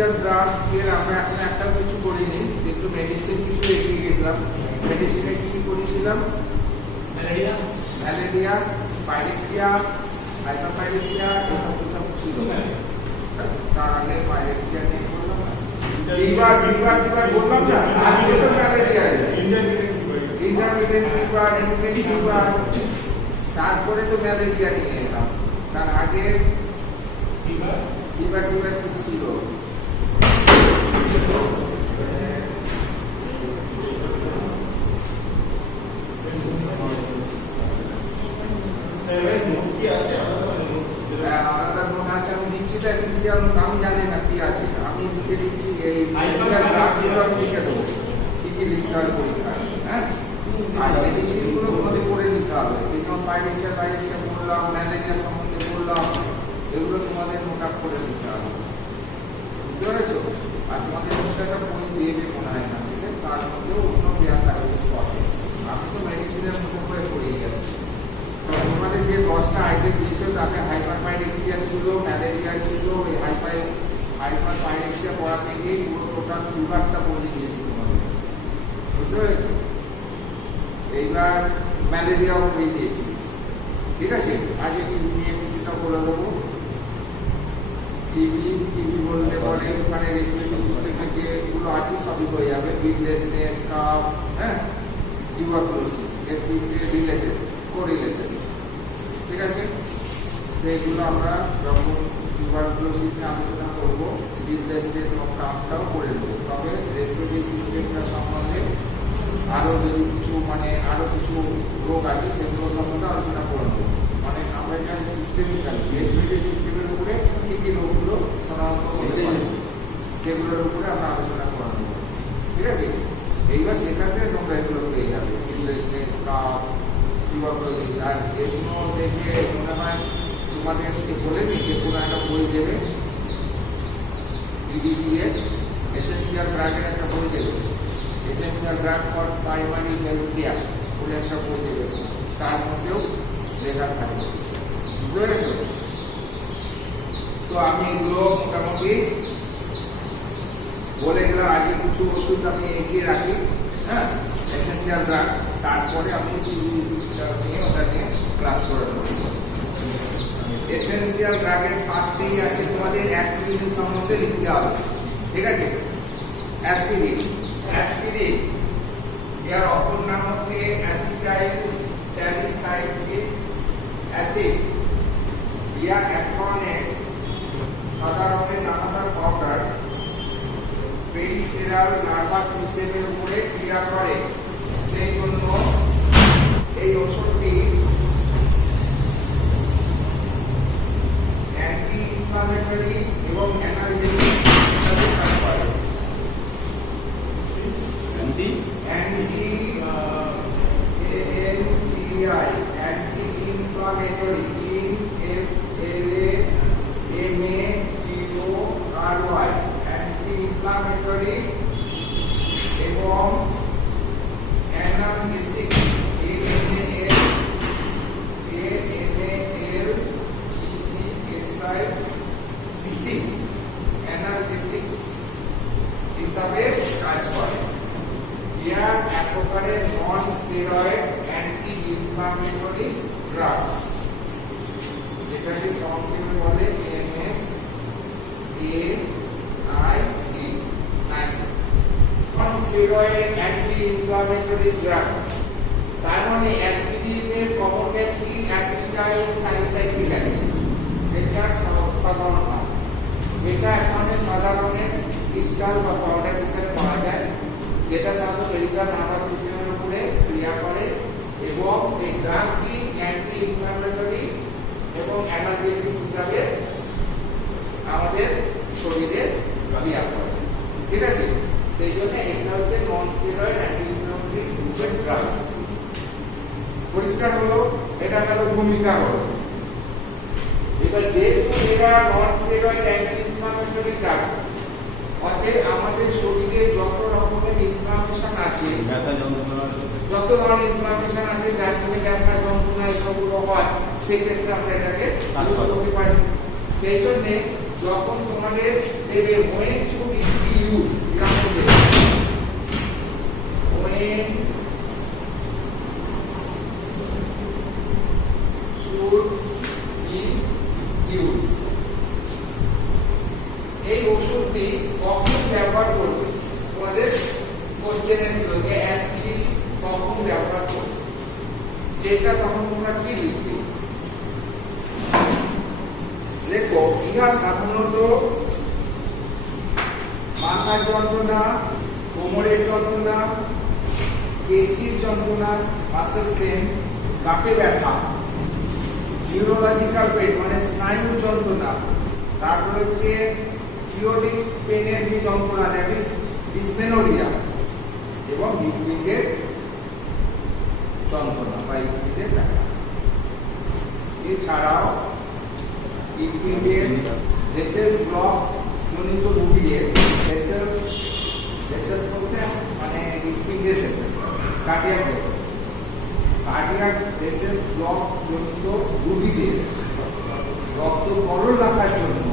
Essential drug এর আমরা এখন একটা কিছু করিনি, কিন্তু মেডিসিন কিছু এগিয়ে গেছিলাম। মেডিসিনে কি করেছিলাম? ম্যালেরিয়া, পাইরেক্সিয়া, হাইপারপাইরেক্সিয়া, এসব সব ছিল। তার আগে পাইরেক্সিয়া নিয়ে বললাম না, ফিভার বললাম না, আর কিছু ম্যালেরিয়া, ইন্টারমিটেন্ট ফিভার, ইনফ্লুয়েন্ট ফিভার, তারপরে তো ম্যালেরিয়া নিয়ে এলাম। তার আগে ফিভার কি ছিল? আলাদা নোট আছে, আমি দিচ্ছি তো এসেনশিয়াল নোট, আমি জানি না কি আছে, আমি লিখে দিচ্ছি এই লিখে দেবো কি কি লিখতে হবে পরীক্ষায়। হ্যাঁ, আর মেডিসিন গুলো তোমাদের করে নিতে হবে। এই যেমন পাইরেক্সিয়া বললাম, ম্যালেরিয়া সম্বন্ধে বললাম, এগুলো তোমাদের নোট আপ করে নিতে হবে। বুঝতে পেরেছো? আর তোমাদের একটা বই দিয়ে দেবে মনে হয় না, ঠিক আছে? তার মধ্যেও অন্য দেওয়া থাকবে। আমি তো মেডিসিনের মতো করে পড়িয়ে যাচ্ছি। তোমাদের যে 10টা আইটেম দিয়েছে তাতে হাইপারপাইরেক্সিয়া ছিল, ম্যালেরিয়া ছিল, ওই হাইপারপাইরেক্সিয়া পড়া থেকে পুরো টোটাল ফিভারটা বলে দিয়েছি তোমাদের। বুঝতে পেরেছো? এইবার ম্যালেরিয়াও বলে দিয়েছি, ঠিক আছে? আজকে টিভি নিয়ে কিছুটা বলে দেবো। টিভি বললে পরে ওখানে রেসপিরেটরি সিস্টেমের যেগুলো আছে সবই হয়ে যাবে। ব্রিথলেসনেস, কাফ, হ্যাঁ, টিউবারকুলোসিস, এর তিনটে রিলেটেড, কোরিলেটেড, ঠিক আছে? সেইগুলো আমরা যখন টিউবারকুলোসিস নিয়ে আলোচনা করবো, ব্রিথলেসনেস এবং কাফটাও করে দেবো। তবে রেসপিরেটরি সিস্টেমটা সম্বন্ধে আরো যদি কিছু আরো কিছু রোগ আছে সেগুলো সম্বন্ধে আলোচনা করবো। মানে আমরা সিস্টেমিক্যাল রেসপিরেটরি সিস্টেমের উপরে কি কি রোগগুলো সাধারণত হতে পারে সেগুলোর উপরে আমরা আলোচনা করবো, ঠিক আছে? এইবার সেখানে তোমরা এগুলো পেয়ে যাবে, ব্রিথলেসনেস, কাফ, টিউবারকুলোসিস। আর এগুলো দেখে মনে হয় তোমাদেরকে বলে দিচ্ছে পুরো একটা বই দেবে, EDCS এসেনশিয়াল ড্রাগের একটা বই দেবে, essential drug for primary health care বলে একটা বই দেবে, তার মধ্যেও লেখা থাকবে। বুঝতে পেরেছো? তো আমি এগুলো মোটামুটি বলে গেলাম। আগে কিছু ওষুধ আমি এগিয়ে রাখি, হ্যাঁ, এসেনশিয়াল ড্রাগ, তারপরে আমি নিয়ে ওটা নিয়ে ক্লাস করে দেবো। এসেনশিয়াল ড্রাগের ফার্স্টেই আছে তোমাদের অ্যাসপিরিন সম্বন্ধে লিখতে হবে, ঠিক আছে? অ্যাসপিরিন এর অপর নাম হচ্ছে অ্যাসিটাইল স্যালিসাইলিক অ্যাসিড। ইয়া এক ধরনের সাদা রঙের দানাদার পাউডার, পেরিফেরাল নার্ভাস সিস্টেমের উপরে ক্রিয়া করে। সেই জন্য এই ওষুধটি অ্যান্টি ইনফ্লামেটরি এবং অ্যানালজেসিক হিসেবে কাজ করে। অ্যান্টি ইনফ্লামেটরি, অ্যান্টি ইনফ্লামেটরি এবং অ্যানালজেসিক, অ্যানালজেসিক হিসাবে কাজ করে। ইয়া এক প্রকারের নন স্টেরয়েড অ্যান্টি ইনফ্লামেটরি ড্রাগ, যেটাকে সংক্ষেপে বলে NSAID, নন স্টেরয়েড অ্যান্টি ইনফ্লামেটরি ড্রাগ। তার মানে অ্যাসিডিন এর কমন নেম কি? Acetyl salicylic acid. এটা সাধারণ নাম। এটা এখানে সাধারণের ক্রিস্টাল বা পাউডার হিসেবে পাওয়া যায়, যেটা সাধারণত পেরিফেরাল নার্ভাস সিস্টেমের উপরে ক্রিয়া করে এবং এই ড্রাগটি অ্যান্টি ইনফ্লামেটরি এবং অ্যানালজেসিক হিসাবে আমাদের শরীরে ক্রিয়া করে, ঠিক আছে? সেই জন্য এটা হচ্ছে নন স্টেরয়েড অ্যান্টি ইনফ্লামেটরি গ্রুপের ড্রাগ। পরিষ্কার হলো? এটা গেল ভূমিকা হলো। এবার যেহেতু এরা নন স্টেরয়েড অ্যান্টি ইনফ্লামেটরি ড্রাগ, অতএব আমাদের শরীরে যত রকমের ইনফ্লামেশন আছে, যত ধরনের ইনফ্লামেশন আছে, যার জন্য ব্যথা যন্ত্রণা এসবগুলো হয়, সেই ক্ষেত্রে আমরা এটাকে ইউজ করতে পারি। সেই জন্য যখন তোমাদের দেবে when should it be used, এরকম দেবে when should be used, এই ওষুধটি কখন ব্যবহার করবে, তোমাদের কোশ্চেনে দিল যে অ্যাসপিরিন কখন ব্যবহার করবে, যেটা তখন তোমরা কি লিখবে? দেখো ইহা সাধারণত মাথার যন্ত্রণা, কোমরের যন্ত্রণা, পেশির যন্ত্রণা, মাসেল পেন, গাঁটে ব্যথা, নিউরোলজিক্যাল পেন মানে স্নায়ু যন্ত্রণা, তারপর হচ্ছে পিরিয়ডিক পেনের যে যন্ত্রণা দ্যাট ইজ ডিসমেনোরিয়া, এবং লিকুইডের যন্ত্রণা বা লিকুইডের ব্যথা। এছাড়াও লিকুইডের ভেসেল ব্লক জনিত রোগীদের ভেসেল বলতে মানে লিকুইডের কার্ডিয়াক ভেসেল ব্লক জনিত রোগীদের রক্ত তরল রাখার জন্য,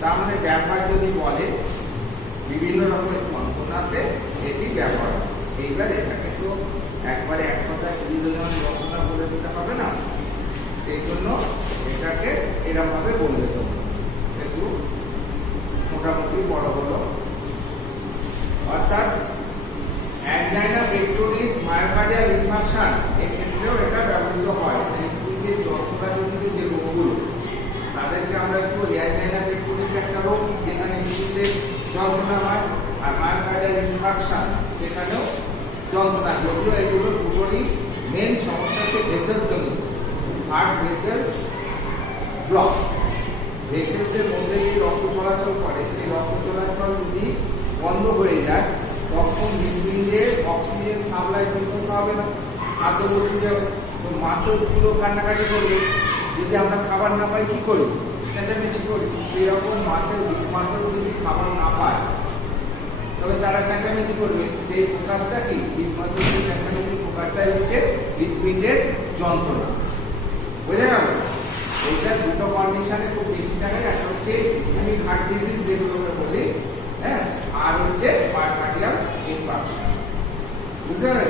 তার মানে ব্যবহার যদি বলে বিভিন্ন রকমের যন্ত্রণাতে এটি ব্যবহার। এইবার এটাকে তো একবারে এক কথায় বিভিন্ন যন্ত্রণা বলে দিতে হবে না, সেই জন্য এটাকে এরকম ভাবে বলবে তো একটু মোটামুটি বড় হলো। অর্থাৎ অ্যানজাইনা পেক্টোরিস মায়োকার্ডিয়াল ইনফাকশন এই ক্ষেত্রেও এটা ব্যবহৃত হয়। লিকুইডের যন্ত্রণাজনিত যে রোগগুলো তাদেরকে আমরা একটু অ্যানজাইনা পেক্টোরিস একটা রোগ যেখানে লিকুইডের যন্ত্রণা হয়, আর মায়োকার্ডিয়াল ইনফাকশন সেখানেও যন্ত্রণা, যদিও এগুলো দুটোরই মেন সমস্যা হচ্ছে ভেসেল জনিত, হার্ট ভেসেল ব্লক। ভেসেলসের মধ্যে যে রক্ত চলাচল করে সেই রক্ত চলাচল যদি বন্ধ হয়ে যায় তখন লিকুইডের অক্সিজেন সাপ্লাই করতে হবে না, খাদ্য বসে যাবে, তো মাসেলসগুলো কান্নাকাটি করবে। যদি আমরা খাবার না পাই কি করি? চেঁচামেচি করি। সেই রকম মাসেল যদি খাবার না পায় তবে তারা চেঁচামেচি করবে। সেই প্রকাশটা কি? মাসেলসের চেঁচামেচির প্রকাশটাই হচ্ছে লিকুইডের যন্ত্রণা। বুঝে গেল? এইটা দুটো কন্ডিশনে খুব বেশি থাকে, একটা হচ্ছে ইসকেমিক হার্ট ডিজিজ যেগুলোকে বলি, হ্যাঁ, আর হচ্ছে মায়োকার্ডিয়াল ইনফাকশন। বুঝতে পারলে?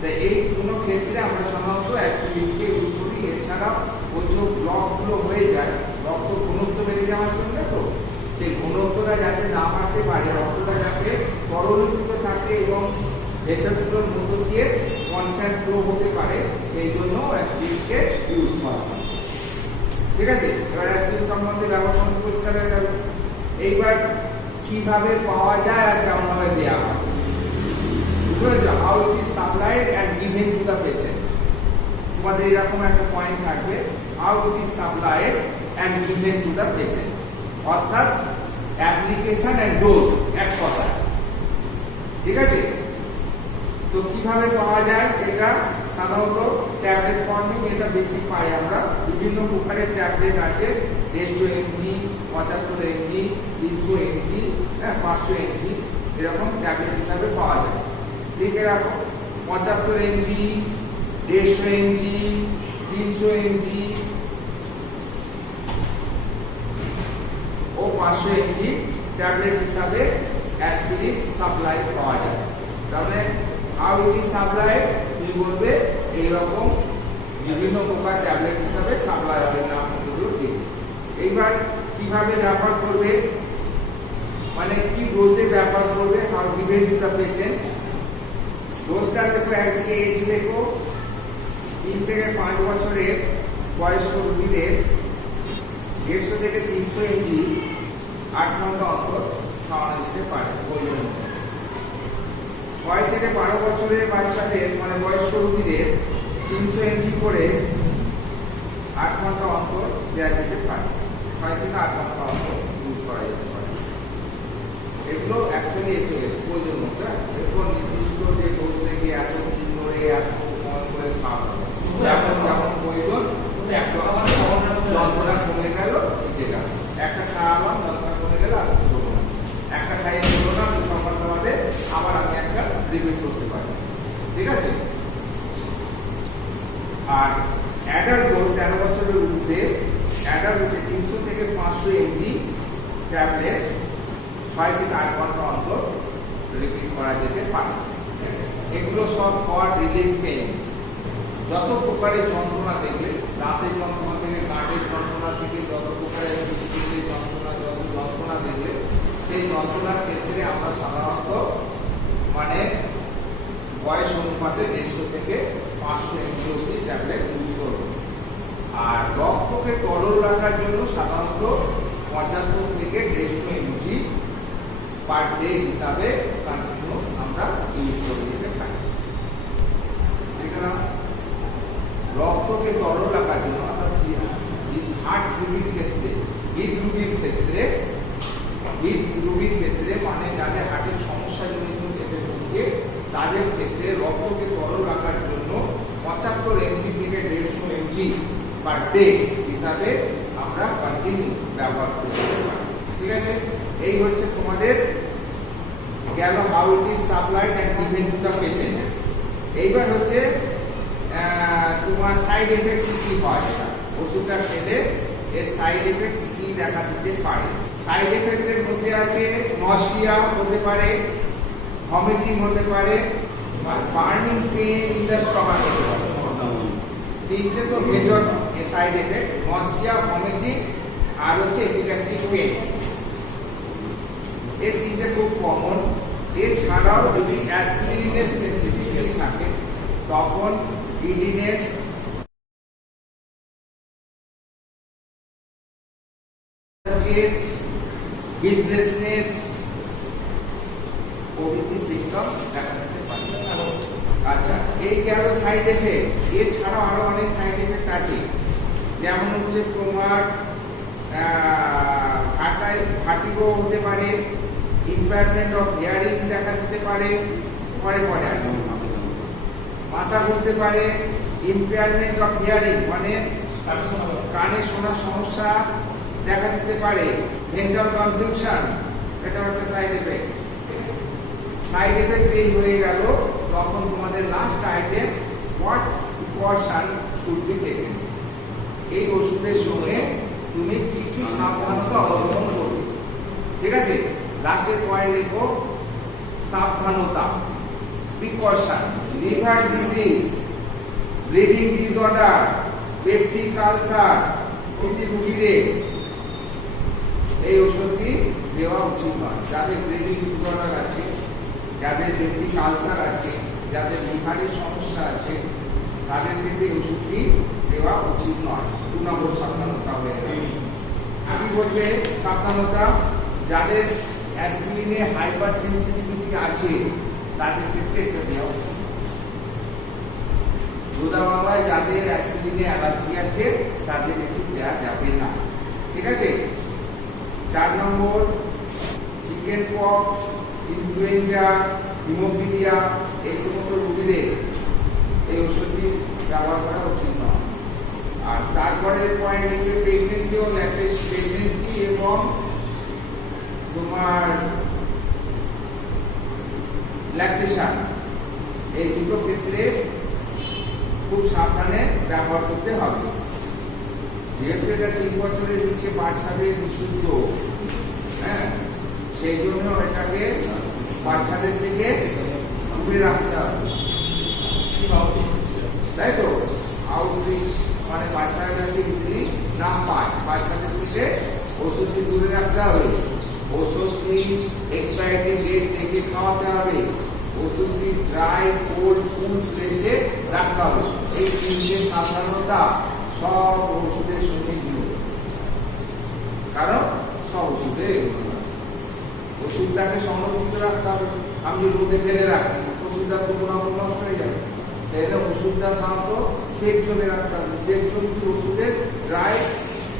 তো এই কোনো ক্ষেত্রে আমরা সাধারণত অ্যাসপিরিনকে ইউজ করি। এছাড়াও ওই যে ব্লকগুলো হয়ে যায়, রক্ত ঘনত্ব বেড়ে যাওয়ার জন্য, তো সেই ঘনত্বটা যাতে না বাড়তে পারে, রক্তটা যাতে তরলীভূত থাকে এবং ভেসেলসগুলোর মধ্য দিয়ে কনস্ট্যান্ট ফ্লো হতে পারে, সেই জন্য অ্যাসপিরিনকে ইউজ করা হয়। ঠিক আছে, এবার অ্যাসপিরিন সম্বন্ধে ব্যবহার পরিষ্কার হয়ে গেল। এইবার কিভাবে পাওয়া যায় আর কেমন ভাবে দেওয়া হয়, how it is supplied and given to the patient. তোমাদের এরকম একটা পয়েন্ট থাকবে, how it is supplied and given to the patient, অর্থাৎ অ্যাপ্লিকেশন অ্যান্ড ডোজ এক কথা। ঠিক আছে, তো কিভাবে পাওয়া যায়? এটা সাধারণত ট্যাবলেট ফর্মে এটা বেশি পাই আমরা। বিভিন্ন প্রকারের ট্যাবলেট আছে, 150 mg, 75 mg, 300 mg, 500 mg, এরকম ট্যাবলেট হিসাবে পাওয়া যায়। ঠিক এরকম 75 mg, 150 mg, 300 mg ও 500 mg ট্যাবলেট হিসাবে অ্যাসপিরিন সাপ্লাই পাওয়া যায়। তাহলে হাউ ইট ইজ সাপ্লাই তুমি বলবে এইরকম বিভিন্ন প্রকার ট্যাবলেট হিসাবে সাপ্লাই হবে, নাম এগুলো ঠিক। এইবার কিভাবে ব্যবহার করবে, মানে কি ডোজে ব্যবহার করবে, how given to the patient. ডোজটা দেখো, একদিকে এজ লেখো, 3 থেকে 5 বছরের বয়স্ক রোগীদের 150 থেকে 300 mg 8 ঘন্টা অন্তর খাওয়ানো যেতে পারে প্রয়োজন। 6 থেকে 12 বছরের বাচ্চাদের মানে বয়স্ক রোগীদের 300 mg করে 8 ঘন্টা অন্তর দেওয়া যেতে পারে। 6 থেকে 8 ঘন্টা অন্তর ইউজ করা যেতে পারে। এগুলো অ্যাকচুয়ালি এসএস প্রয়োজন মতো, এরপর নির্দিষ্ট যে ডোজ থেকে এত দিন ধরে এত সময় করে খাওয়া হবে, যেমন প্রয়োজন। যন্ত্রণা কমে গেল, ঠিক গেল, একটা খাওয়ালাম, যন্ত্রণা কমে গেল, আর কিছু হলো না, একটা খাইয়ে হলো না, 2 ঘন্টা বাদে আবার আমি একটা রিপিট করতে পারি। ঠিক আছে, আর অ্যাডাল্ট ডোজ 13 বছরের ঊর্ধ্বে, অ্যাডাল্ট 300 থেকে 500 500 mg ট্যাবলেট 6 থেকে 8 ঘন্টা অন্তর রিপিট করা যেতে পারে। এগুলো সব ফর রিলিফ পেইন। যত প্রকারের যন্ত্রণা দেখলে, দাঁতের যন্ত্রণা থেকে, গাঁটের যন্ত্রণা থেকে, যত প্রকারের যন্ত্রণা, যত যন্ত্রণা দেখলে, সেই যন্ত্রণার ক্ষেত্রে আমরা সাধারণত মানে বয়স অনুপাতে 150 থেকে 500 mg অবধি ট্যাবলেট ইউজ করব। আর রক্তকে তরল রাখার জন্য সাধারণত 75 থেকে 150 mg পার ডে হিসাবে কন্টিনিউ আমরা ইউজ করে দিতে পারি। রক্তকে তরল রাখার জন্য অর্থাৎ হার্ট রোগীর ক্ষেত্রে, হৃদরোগীর ক্ষেত্রে মানে যাদের হার্টের সমস্যা জনিত ক্ষেত্রে ভুগে তাদের ক্ষেত্রে রক্তকে তরল রাখার জন্য 75 mg থেকে 150 mg পার ডে হিসাবে আমরা কন্টিনিউ ব্যবহার করতে পারি। ঠিক আছে, এই হচ্ছে তোমাদের গেল how it is supplied and given to the patient. এইবার হচ্ছে তোমার সাইড এফেক্ট কি হয়, ওষুধটা খেলে এর সাইড এফেক্ট কি দেখা দিতে পারে। সাইড এফেক্টের মধ্যে আছে নসিয়া হতে পারে, ভমিটিং হতে পারে, burning pain in the stomach হতে পারে। তিনটে তো major side effect, nausea, vomiting আর হচ্ছে এপিগ্যাস্ট্রিক পেইন। এই তিনটে খুব কমন। এছাড়াও যদি অ্যাসপিরিনের সেনসিটিভিটি থাকে তখন গিডিনেস, চেস্ট, ব্রিথলেসনেস প্রভৃতি সিম্পটম দেখা দিতে পারে। আচ্ছা, এই গেল সাইড এফেক্ট। এছাড়াও আরো অনেক সাইড এফেক্ট আছে, যেমন হচ্ছে তোমার ভার্টিগো হতে পারে, ইম্পেয়ারমেন্ট অফ হিয়ারিং দেখা দিতে পারে, মাথা ঘুরতে পারে, ইম্পেয়ারমেন্ট অফ হিয়ারিং মানে কানে শোনার সমস্যা দেখা দিতে পারে, মেন্টাল কনফিউশন, এটা একটা সাইড এফেক্ট। সাইড এফেক্ট এই হয়ে গেল, তখন তোমাদের last item what precaution should be taken. এই ওষুধের সঙ্গে তুমি কি কি সাবধানতা অবলম্বন করবে। ঠিক আছে, লাস্টের পয়েন্ট লিখো সাবধানতা, precaution, liver disease, bleeding disorder, peptic ulcer রোগীদের এই ওষুধটি দেওয়া উচিত নয়। যাদের ব্লিডিং ডিসঅর্ডার আছে, যাদের পেপটিক আলসার আছে, যাদের লিভারের সমস্যা আছে, তাদের ক্ষেত্রে ওষুধটি দেওয়া উচিত নয়। 2 নম্বর সাবধানতা হয়ে গেল। কি বলবে সাবধানতা? যাদের অ্যাসপিরিনে হাইপার সেনসিটিভিটি আছে তাদের ক্ষেত্রে এটা দেওয়া উচিত। দুধা বাবায় যাদের অ্যাসপিরিনে অ্যালার্জি আছে তাদের একটু দেওয়া যাবে না। ঠিক আছে। 4 নম্বর চিকেন পক্স, ইনফ্লুয়েঞ্জা, হিমোফিলিয়া এই সমস্ত রোগীদের এই ওষুধটি ব্যবহার করা উচিত নয়। আর তারপরে পয়েন্ট হচ্ছে প্রেগনেন্সি ও প্রেগনেন্সি এবং তোমার ল্যাকটেশন এই দুটো ক্ষেত্রে খুব সাবধানে ব্যবহার করতে হবে। যেহেতু এটা 3 বছরের নিচে বাচ্চাদের নিষিদ্ধ, হ্যাঁ, সেই জন্য এটাকে বাচ্চাদের থেকে দূরে রাখতে হবে। তাই তো আউটরিচ মানে বাচ্চারা যাতে ইজিলি না পায়, বাচ্চাদের থেকে ওষুধটি দূরে রাখতে হবে। ওষুধটি এক্সপায়ারি ডেট দেখে খাওয়াতে হবে। ওষুধটি ড্রাই, কোল্ড, কুল প্লেসে রাখতে হবে। এই 3টে সাবধানতা সব ওষুধের সঙ্গে জড়িত। কারণ সব ওষুধে ওষুধটাকে সংরক্ষিত রাখতে হবে। আমি রোদে ফেলে রাখি, ওষুধটা তো কোনো নষ্ট হয়ে যাবে। তাহলে ওষুধটা সাধারণত সেফ জোনে রাখতে হবে। সেফ জোন কি? ওষুধের ড্রাই,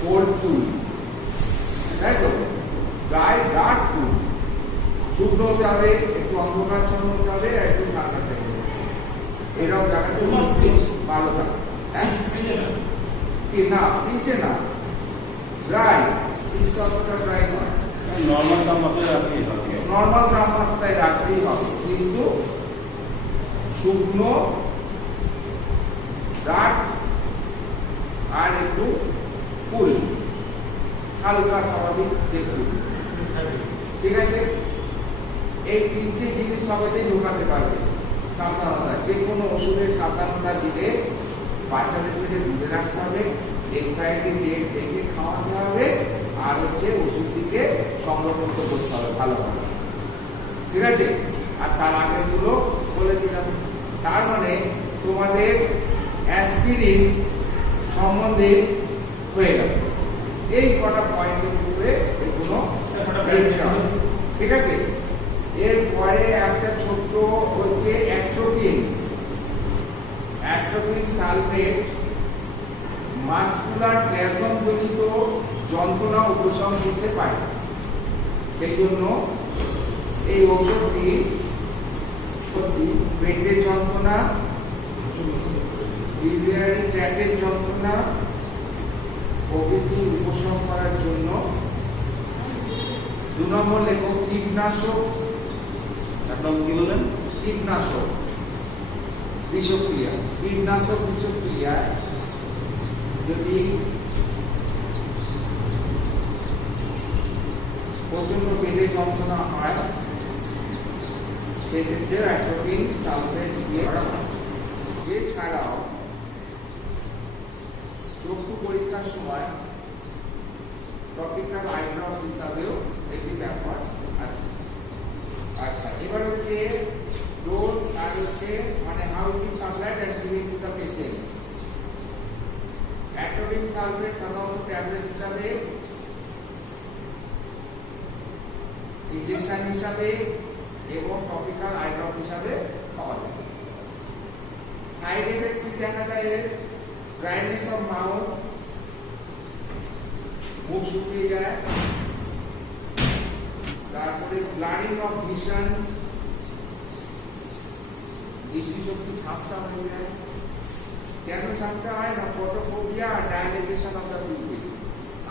কোল্ড, কুল, তাই তো? ড্রাই, ডার্ক, কুল, শুকনো হতে হবে, একটু অন্ধকারচ্ছন্ন হতে হবে, একটু ঠান্ডা থাকবে। এরকম জায়গাতে ভালো থাকবে। হ্যাঁ, কি না ফ্রিজে না, ড্রাই, ফ্রিজটা অতটা ড্রাই নয়, নর্মাল তাপমাত্রায় রাখতেই হবে। নর্মাল তাপমাত্রায় রাখতেই হবে, কিন্তু শুকনো, ডার্ক আর একটু কুল, হালকা স্বাভাবিক যেগুলো, ঠিক আছে? এই তিনটে জিনিস সবাইতে ঢোকাতে পারবে। সাবধানতা, যে কোনো ওষুধের সাবধানতা দিলে বাচ্চাদের থেকে দূরে রাখতে হবে, এক্সপায়ারি ডেট দেখে খাওয়াতে হবে, আর হচ্ছে ওষুধটিকে সংরক্ষণ করতে হবে ভালোভাবে, ঠিক আছে? আর তার আগের গুলো বলে দিলাম। তার মানে তোমাদের অ্যাসপিরিন সম্বন্ধে হয়ে গেল। এই কটা পয়েন্টের উপরে এগুলো ঠিক আছে। এরপরে একটা ছোট্ট হচ্ছে অ্যাট্রোপিন সালফেট মাসকুলার স্প্যাজম জনিত যন্ত্রণা উপশম করতে পারে। সেই জন্য এই ঔষধটি পেটের যন্ত্রণা, বিলিয়ারি ট্র্যাক্টের যন্ত্রণা প্রভৃতি উপশম করার জন্য। 2 নম্বর লেখো কীটনাশক, একদম কি বললেন? কীটনাশক বিষক্রিয়া। কীটনাশক বিষক্রিয়া যদি প্রচন্ড পেটে যন্ত্রণা হয়, সেক্ষেত্রে অ্যাট্রোপিন সালফেট দিয়ে করা হয়। এছাড়াও চক্ষু পরীক্ষার সময় টপিক্যাল আই ড্রপ হিসাবেও এটি ব্যবহার আছে। আচ্ছা, এবার হচ্ছে ডোজ আর হচ্ছে মানে how it is supplied and given to the patient. Atropine sulphate সাধারণত ট্যাবলেট হিসাবে, ইনজেকশন হিসাবে এবং টপিক্যাল আই ড্রপ হিসাবে পাওয়া যায়। সাইড এফেক্ট কি দেখা যায়? ড্রাইনেস অফ মাউথ, মুখ শুকিয়ে যায়, তারপরে ব্লাডিং অফ ভিশন, দৃষ্টিশক্তি ঝাপসা হয়ে যায়। কেন ঝাপসা হয় না? ফটোফোবিয়া আর ডায়ালেটেশন অফ দ্য পিউপিল।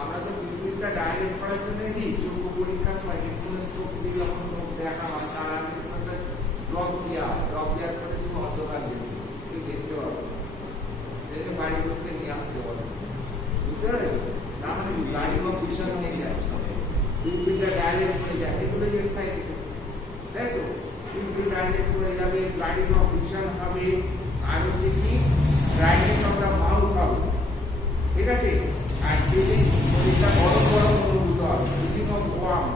আমরা তো পিউপিলটা ডায়ালেট করার জন্য দিই চক্ষু পরীক্ষার সময়, কিন্তু চোখটি যখন মুখ দেখা হয় তার আগে ড্রপ দেওয়ার পরে তুমি অন্ধকার দেবে, তুমি দেখতে পারো, সেটা বাড়ির লোককে নিয়ে আসতে পারো, বুঝতে পেরেছো? না মানে ব্লাডিং অফ ভিশন হয়ে যায়, পিউপিলটা ডায়ালেট করে যায়, এগুলো যে সাইড ইফেক্ট, তাই তো? পিউপিল ডায়ালেট করে যাবে, ব্লাডিং অফ ভিশন হবে, আর হচ্ছে কি ড্রাইনেস অফ দ্য মাউথ হবে, ঠিক আছে? আর যদি শরীরটা গরম অনুভূত হবে, ফিলিং অফ ওয়ার্ম,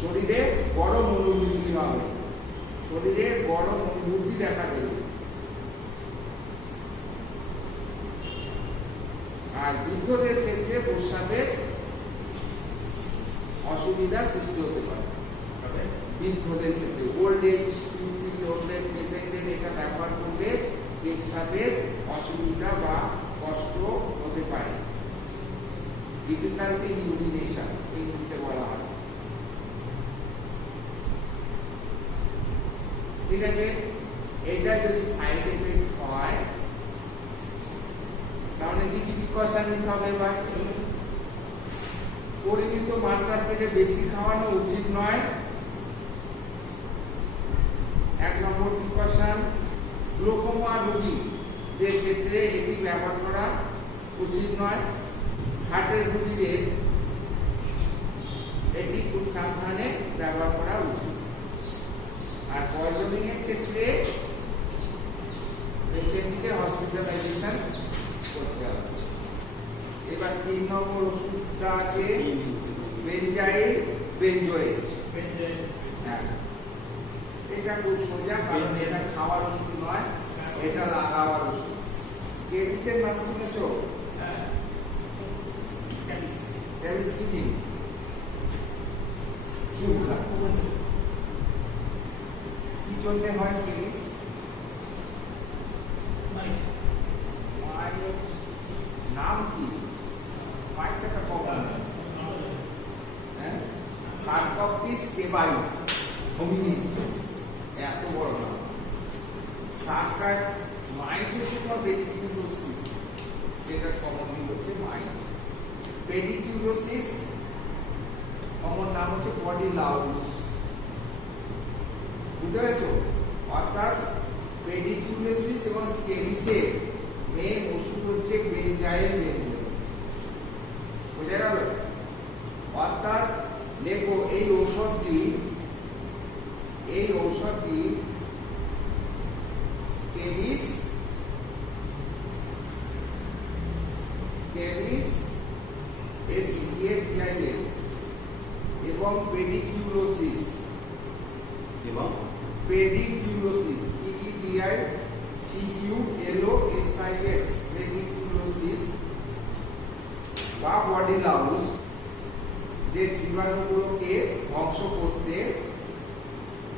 শরীরে গরম অনুভূতি হবে, শরীরে গরম অনুভূতি দেখা দেবে। আর বৃদ্ধদের ক্ষেত্রে প্রস্রাবের অসুবিধা সৃষ্টি হতে পারে। বৃদ্ধদের ক্ষেত্রে ওল্ড এজ পেশেন্টদের এটা ব্যবহার করলে পেশাবের অসুবিধা বা কষ্ট হতে পারে। ডিফিকাল্টি ইউরিনেশন ইংলিশে বলা হয়, ঠিক আছে? এটা যদি সাইড এফেক্ট হয় তাহলে কি কি প্রিকশন নিতে হবে? ভাই, পরিমিত মাত্রার থেকে বেশি খাওয়ানো উচিত নয়। 1 নম্বর প্রিকশন, গ্লুকোমা রোগীদের ক্ষেত্রে এটি ব্যবহার করা উচিত নয়। হার্টের রোগীদের এটি খুব সাবধানে ব্যবহার করা উচিত। আর পয়জনিং এর ক্ষেত্রে পেশেন্টকে হসপিটালাইজেশন করতে হবে। এবার 3 নম্বর ওষুধটা আছে বেনজাইল বেনজোয়েট। হ্যাঁ, এটা খুব সোজা, কারণ এটা খাওয়ার ওষুধ নয়, এটা লাগাবার ওষুধ। কেমিসের নাম শুনেছো? কেমিসিন চুলকা কি জন্য হয়? সিরিজ নাম কি? একটা কমন, হ্যাঁ, সার্কোপ্টিস কেবাই হোমিনিস, এত বড় নাম। সার্কার মাইট হচ্ছে তোমার পেডিকিউলোসিস, যেটা কমনলি হচ্ছে মাইট। পেডিকিউলোসিস কমন নাম হচ্ছে বডি লাউস, বুঝতে পেরেছো? অর্থাৎ পেডিকিউলোসিস এবং স্কেবিসের মেন ওষুধ হচ্ছে বেনজাইল বেনজোয়েট। বুঝে গেল? অর্থাৎ দেখো এই ঔষধটি স্কেবিস SCABIS এবং পেডিকিউলোসিস এবং পেডিকিউলোসিস PEDICULOSIS পেডিকিউলোসিস বা বডি লাউস যে জীবাণুগুলোকে ধ্বংস করতে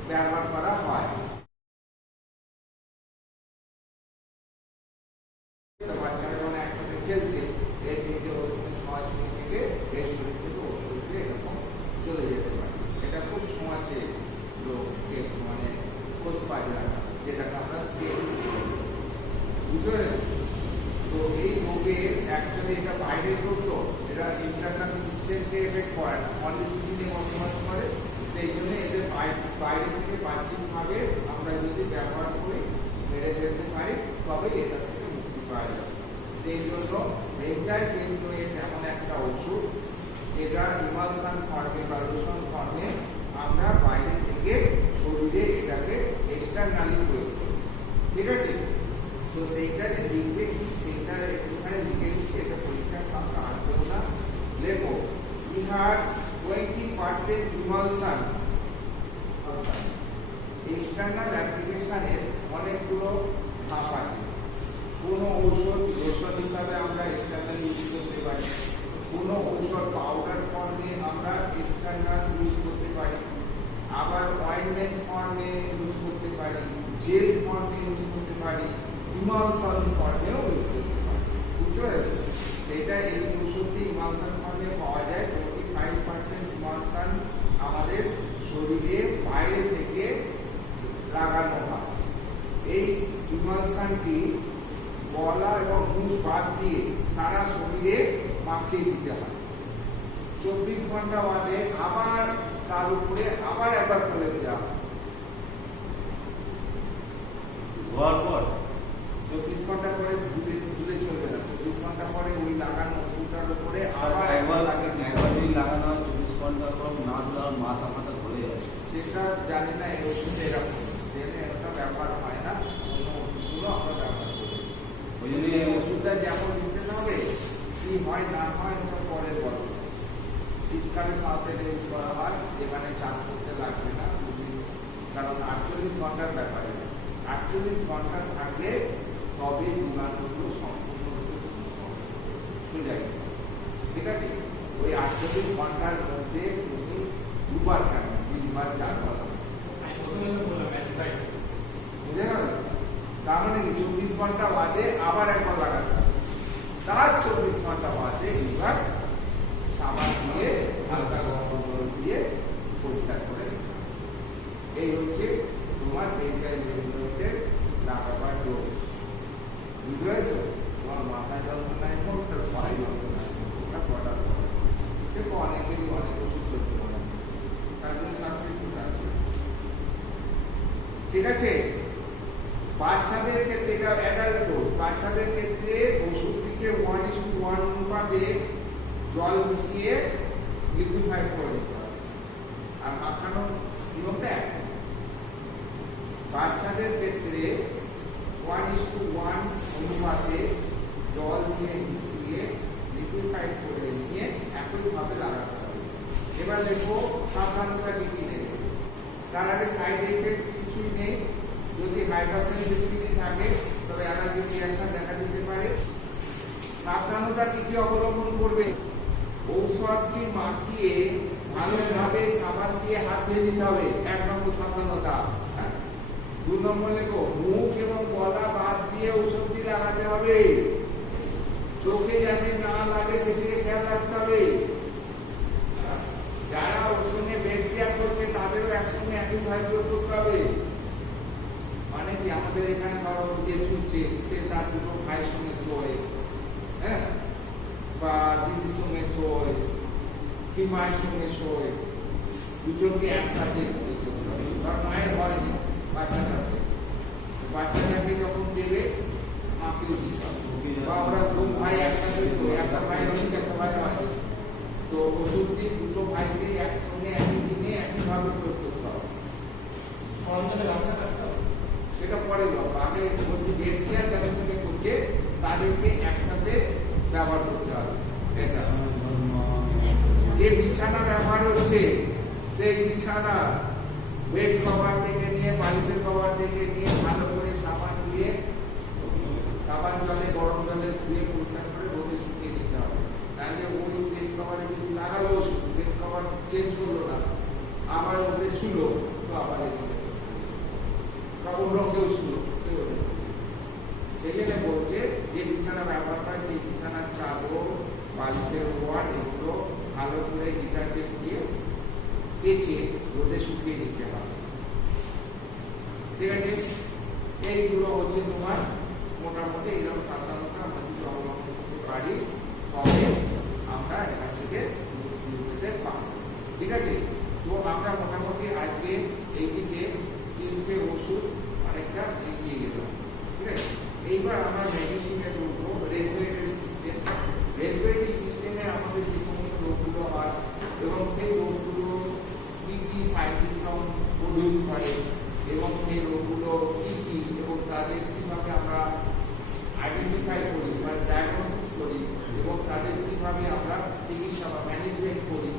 ব্যবহার করা হয়। বাচ্চারা যখন একসাথে খেলছে এর থেকে ছোঁয়াছুঁয়ি থেকে এর শরীর থেকে ওর শরীরে এরকম চলে যেতে পারে। এটা খুব ছোঁয়াচে রোগ, যে মানে কোষ পায় রাখা, যেটাকে আমরা স্কেবিস বলি। বুঝতে পেরেছো? তো এই রোগে অ্যাকচুয়ালি এটা বাইরের রোগ, তো এটা ইন্টারনাল সিস্টেমকে এফেক্ট করে না, অনলি স্কিনে বসবাস করে। সেই জন্য এদের বাইরে থেকে বাহ্যিকভাবে আমরা যদি ব্যবহার করি, মেরে ফেলতে পারি, তবে এটা থেকে মুক্তি পাওয়া যাবে। সেই জন্য ভেঞ্জার বেঞ্জোয়েট এমন একটা ওষুধ যেটা ইমালশন ফর্মে বা লোশন ফর্মে আমরা বাইরে থেকে শরীরে এটাকে এক্সটার্নালি প্রয়োগ করি। ঠিক আছে? তো সেইটা যে লিখবে কি, সেইটা একটুখানি লিখে দিচ্ছি, এটা পরীক্ষার সামনে আসবেও না। লেখো ইহার 20% ইমালশন। এক্সটার্নাল অ্যাপ্লিকেশনের অনেকগুলো ধাপ আছে। কোনো ঔষধ লোশন হিসাবে আমরা এক্সটার্নাল ইউজ করতে পারি, কোনো ঔষধ পাউডার ফর্মে আমরা এক্সটার্নাল ইউজ করতে পারি, আবার অয়েন্টমেন্ট ফর্মে ইউজ করতে পারি, জেল ফর্মে ইউজ করতে পারি, ইমালশন ফর্মেও ইউজ করতে পারি। বুঝতে পেরেছো? এটা এই ওষুধটি ইমালশন ফর্মে পাওয়া যায়। 25% ইমালশন আমাদের শরীরে বাইরে থেকে লাগানো হয়। এই ইমালশনটি গলা এবং মুখ বাদ দিয়ে সারা শরীরে মাখিয়ে দিতে হয়। 24 ঘন্টা বাদে আবার তার উপরে আবার একবার ফেলে দেওয়া হয়। ধোয়ার পর 24 ঘন্টা পরে ধুলে চলবে না। 24 ঘন্টা পরে ওই লাগানো ওষুধটার উপরে আবার একবার লাগিয়ে দিতে একবার হবে। যদি লাগানো হয় 24 ঘন্টা পর না দিলে আর মাথা মাথা ধরে যাবে। সেটা জানি না, এই ওষুধ এরকম জেনে এটা ব্যবহার হয় না, অন্য ওষুধগুলো আমরা ব্যবহার করি। ওই জন্য এই ওষুধটা যেমন নিতে হবে, কি হয় না হয় ওটা পরে বলো। শীতকালে সাথে ইউজ করা হয়, যেখানে চান করতে লাগবে না, কারণ 48 ঘন্টার ব্যাপারে 48 ঘন্টা থাকলে তবে জীবাণুগুলো সম্পূর্ণরূপে সোজা গেছে। ঠিক আছে? ওই 48 ঘন্টার মধ্যে তুমি দুবার কেন 3বার 4বার বুঝে গেল? তার মানে কি 24 ঘন্টা বাদে আবার একবার লাগাতে হবে, তার 24 ঘন্টা বাদে এইবার সাবান দিয়ে হালকা গরম জল দিয়ে পরিষ্কার করে নিতে হবে। এই হচ্ছে তোমার বেঞ্জোয়েটের লাগাবার ডোজ। বুঝতে পেরেছো? তোমার মাথা যন্ত্রণায় হোক, তার পায়ে যন্ত্রণায় হোক, ওটা কটার পরে সে তো অনেকেরই অনেক ওষুধ চলতে পারে, তার জন্য সাবস্টিটিউট আছে। ঠিক আছে? বাচ্চাদের ক্ষেত্রে এটা অ্যাডাল্ট ডোজ। বাচ্চাদের ক্ষেত্রে ওষুধটিকে 1:1 অনুপাতে জল মিশিয়ে লিকুইফাইড করে দিতে হবে, আর মাখানোর নিয়মটা এক। বাচ্চাদের ক্ষেত্রে 1:1 অনুপাতে জল দিয়ে মিশিয়ে লিকুইফাইড করে নিয়ে একইভাবে লাগাতে হবে। এবার দেখো সাবধানতা কি কি নেই। তার আগে সাইড এফেক্ট কিছুই নেই। যদি হাইপারসেনসিটিভিটি থাকে তবে অ্যালার্জিক রিঅ্যাকশন দেখা দিতে পারে। সাবধানতা কি কি অবলম্বন করবে? ঔষধটি মাখিয়ে ভালোভাবে সাবান দিয়ে হাত ধুয়ে দিতে হবে, 1 নম্বর সাবধানতা। 2 নম্বর লেখো, মুখ এবং গলা বাদ দিয়ে ঔষধটি লাগাতে হবে। চোখে যাতে না লাগে সেদিকে খেয়াল রাখতে হবে। যারা ওখানে বেড শেয়ার করছে তাদেরও একসঙ্গে একইভাবে প্রয়োগ করতে হবে। মানে কি, আমাদের এখানে ধরো যে শুনছে সে তার দুটো ভাইয়ের সঙ্গে শোয়, হ্যাঁ, বা দিদির সঙ্গে শোয়, কি মায়ের সঙ্গে শোয়, দুজনকে একসাথে ধর মায়ের হয়নি, বাচ্চাটাকে যখন দেবে মাকেও দিতে হবে। বা ওরা 2 ভাই একসাথে শোয়, একটা ভাই হয়েছে একটা ভাই হয়নি, ব্যবহার করতে হবে। এটা যে বিছানা ব্যবহার হচ্ছে সেই বিছানা বেড কভার থেকে নিয়ে বালিশের কভার থেকে নিয়ে ভালো করে সাবান দিয়ে সাবান জলে গরম জলে ধুয়ে পরিষ্কার করে রোদে শুকিয়ে দিতে হবে। তাহলে ওই বেড কভারে যদি লাগালো বেড কভার চেঞ্জ করলো না আবার রোদে শুলো তো আবার অন্য কেউ শুলো সেই জন্য বলছে যে বিছানা ব্যবহার হয় সেই বিছানার চাদর বালিশের ওয়ার্ড এগুলো ভালো করে ডিটারজেন্ট দিয়ে কেচে রোদে শুকিয়ে দিতে হবে। ঠিক আছে, এইগুলো হচ্ছে তোমার মোটামুটি এরকম সাবধানতা আমরা যদি অবলম্বন করতে পারি তবে আমরা এখান থেকে মুক্তি পেতে পারবো। ঠিক আছে, তো আমরা মোটামুটি আজকে এই দিকে 3টে ওষুধ অনেকটা এগিয়ে গেলাম। ঠিক আছে, এইবার আমরা মেডিসিনে ঢুকবো। রেসপিরেটরি সিস্টেম, রেসপিরেটরি সিস্টেমে আমাদের যে সমস্ত রোগগুলো হয় এবং সেই রোগগুলো কি কি সাইড সিমটম প্রডিউস করে এবং সেই রোগগুলো কি কি এবং তাদের কিভাবে আমরা আইডেন্টিফাই করি বা ডায়াগনোসিস করি এবং তাদের কিভাবে আমরা চিকিৎসা বা ম্যানেজমেন্ট করি,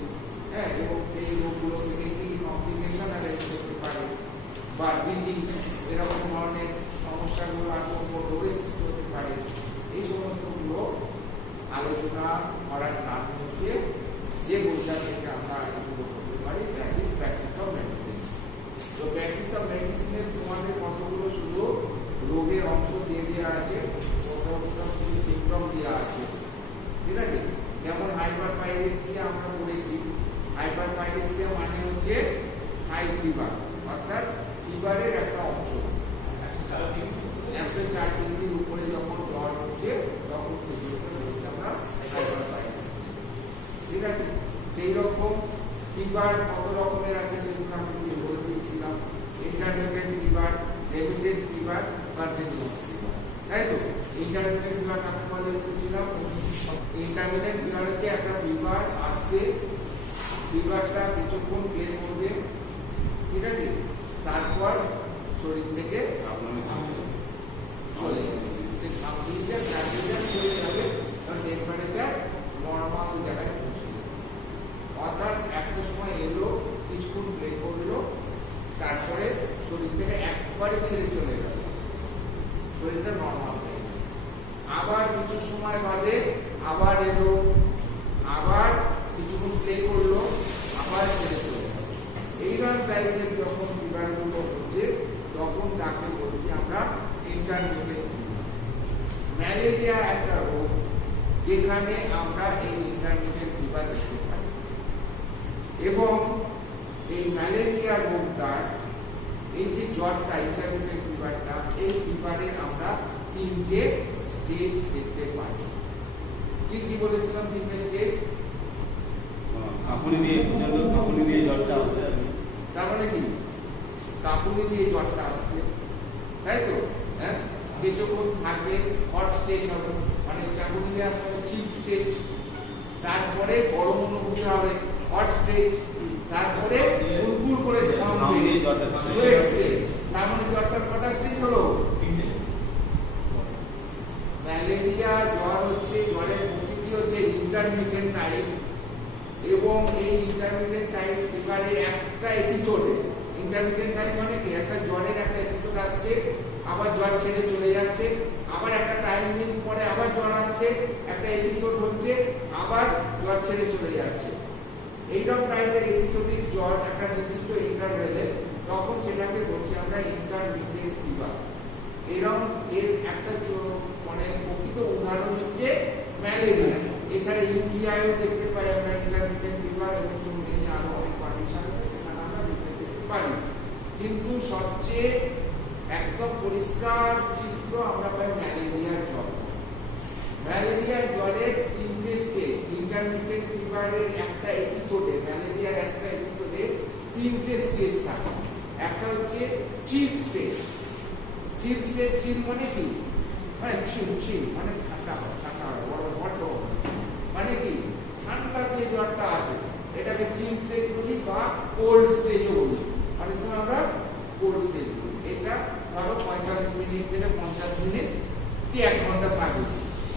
হ্যাঁ, এবং সেই রোগগুলো থেকে কি কমপ্লিকেশন অ্যারেঞ্জ করতে পারে বা ডিজিজ এরকম ধরনের সমস্যাগুলো আর কোন রোগের সৃষ্টি হতে পারে, এই সমস্তগুলো আলোচনা করার নাম হচ্ছে যে বইটা থেকে আমরা এগুলো করতে পারি that is practice of medicine. তো প্র্যাকটিস অফ মেডিসিনের তোমাদের কতগুলো শুধু রোগের অংশ দিয়ে দেওয়া আছে, কতগুলো শুধু সিমটম দেওয়া আছে। ঠিক আছে, যেমন হাইপারপাইরেসিয়া আমরা বলেছি। হাইপারপাইরেসিয়া মানে হচ্ছে হাই ফিভার, অর্থাৎ ফিভারের একটা অংশ 104 ডিগ্রির উপরে যখন জ্বর হচ্ছে তখন সেগুলোকে বলছি আমরা হাইপারপাইরেসিয়া। ঠিক আছে, সেই রকম ফিভার কত রকমের আছে সেগুলো আমি বলে দিয়েছিলাম। Intermediate fever, remittent fever, continuous fever, তাই তো? ইন্টারমিডিয়েট ফিভার কাকে বলে বলেছিলাম? ইন্টারমিডিয়েট ফিভার হচ্ছে একটা ফিভার আসবে, ফিভারটা কিছুক্ষণ প্লে করবে, ঠিক আছে, তারপর শরীর থেকে চলে যাবে, টেম্পারেচার নর্মাল জায়গায় পৌঁছে যাবে। অর্থাৎ একটা সময় এলো, কিছুক্ষণ প্লে করলো, তারপরে শরীর থেকে একবারে ছেড়ে চলে গেল, শরীরটা নর্মাল হয়ে গেল। আবার কিছু সময় বাদে আবার এলো, আবার কিছুক্ষণ প্লে করলো, আবার ছেড়ে চলে গেল। এইরকম টাইপের যখন ফিভারগুলো হচ্ছে তখন তাকে বলছি আমরা ইন্টারমিডিয়েট ফিভার। ম্যালেরিয়া একটা রোগ যেখানে আমরা এই ইন্টারমিডিয়েট ফিভার দেখতে পাই এবং এই ম্যালেরিয়া রোগটার এই যে জ্বরটা ইন্টারমিডিয়েট ফিভারটা, এই ফিভারের আমরা 3টে স্টেজ দেখতে পাই। কি কি বলেছিলাম? 3টে স্টেজ। কাঁপুনি দিয়ে জ্বরটা আসবে, তার মানে কি কাঁপুনি দিয়ে জ্বরটা আসবে, তাই তো? হ্যাঁ, কিছুক্ষণ থাকবে, হট স্টেজ হবে, মানে কাঁপুনি দিয়ে আসবে চিপ স্টেজ, তারপরে গরম অনুভূতি হবে হট স্টেজ, তারপরে ফুলফুল করে সোয়েট স্টেজ। তার মানে জ্বরটা কটা স্টেজ হলো? ম্যালেরিয়া জ্বর হচ্ছে, জ্বরের প্রকৃতি হচ্ছে ইন্টারমিডিয়েট টাইপ এবং এই ইন্টারমিডিয়েট টাইপ ফিভারে একটা এপিসোডে, ইন্টারমিডিয়েট টাইপ মানে কি একটা জ্বরের একটা এপিসোড আসছে, আবার জ্বর ছেড়ে চলে যাচ্ছে, আবার একটা টাইম দিন পরে আবার জ্বর আসছে, একটা এপিসোড হচ্ছে, আবার জ্বর ছেড়ে চলে যাচ্ছে। এইরকম টাইপের এপিসোডিক জ্বর একটা নির্দিষ্ট ইন্টারভেলে, তখন সেটাকে বলছি আমরা ইন্টারমিডিয়েট ফিভার। এরকম এর একটা মানে প্রকৃত উদাহরণ হচ্ছে ম্যালেরিয়া। এছাড়া ইউটিআইও দেখতে পাই আমরা ইন্টারমিডিয়েট ফিভার এবং আরো অনেক কন্ডিশন আছে সেখানে আমরা দেখতে পারি। কিন্তু সবচেয়ে একদম পরিষ্কার চিত্র আমরা পাই ম্যালেরিয়ার জ্বর। ম্যালেরিয়ার জ্বরের 3টে স্টেজ। ইন্টারমিডিয়েট ফিভারের একটা এপিসোডে, ম্যালেরিয়ার একটা এপিসোডে 3টে স্টেজ থাকে। একটা হচ্ছে চিল স্টেজ। চিল স্টেজ, চিল মানে কি? মানে চিল মানে ঠান্ডা বড্ড, মানে কি ঠান্ডা দিয়ে জ্বরটা আসে, এটাকে চিল স্টেজ বলি বা কোল্ড স্টেজও বলি। অনেক সময় আমরা কোল্ড স্টেজ বলি। এটা ধরো 45 মিনিট থেকে 50 মিনিট কি 1 ঘন্টা থাকবে,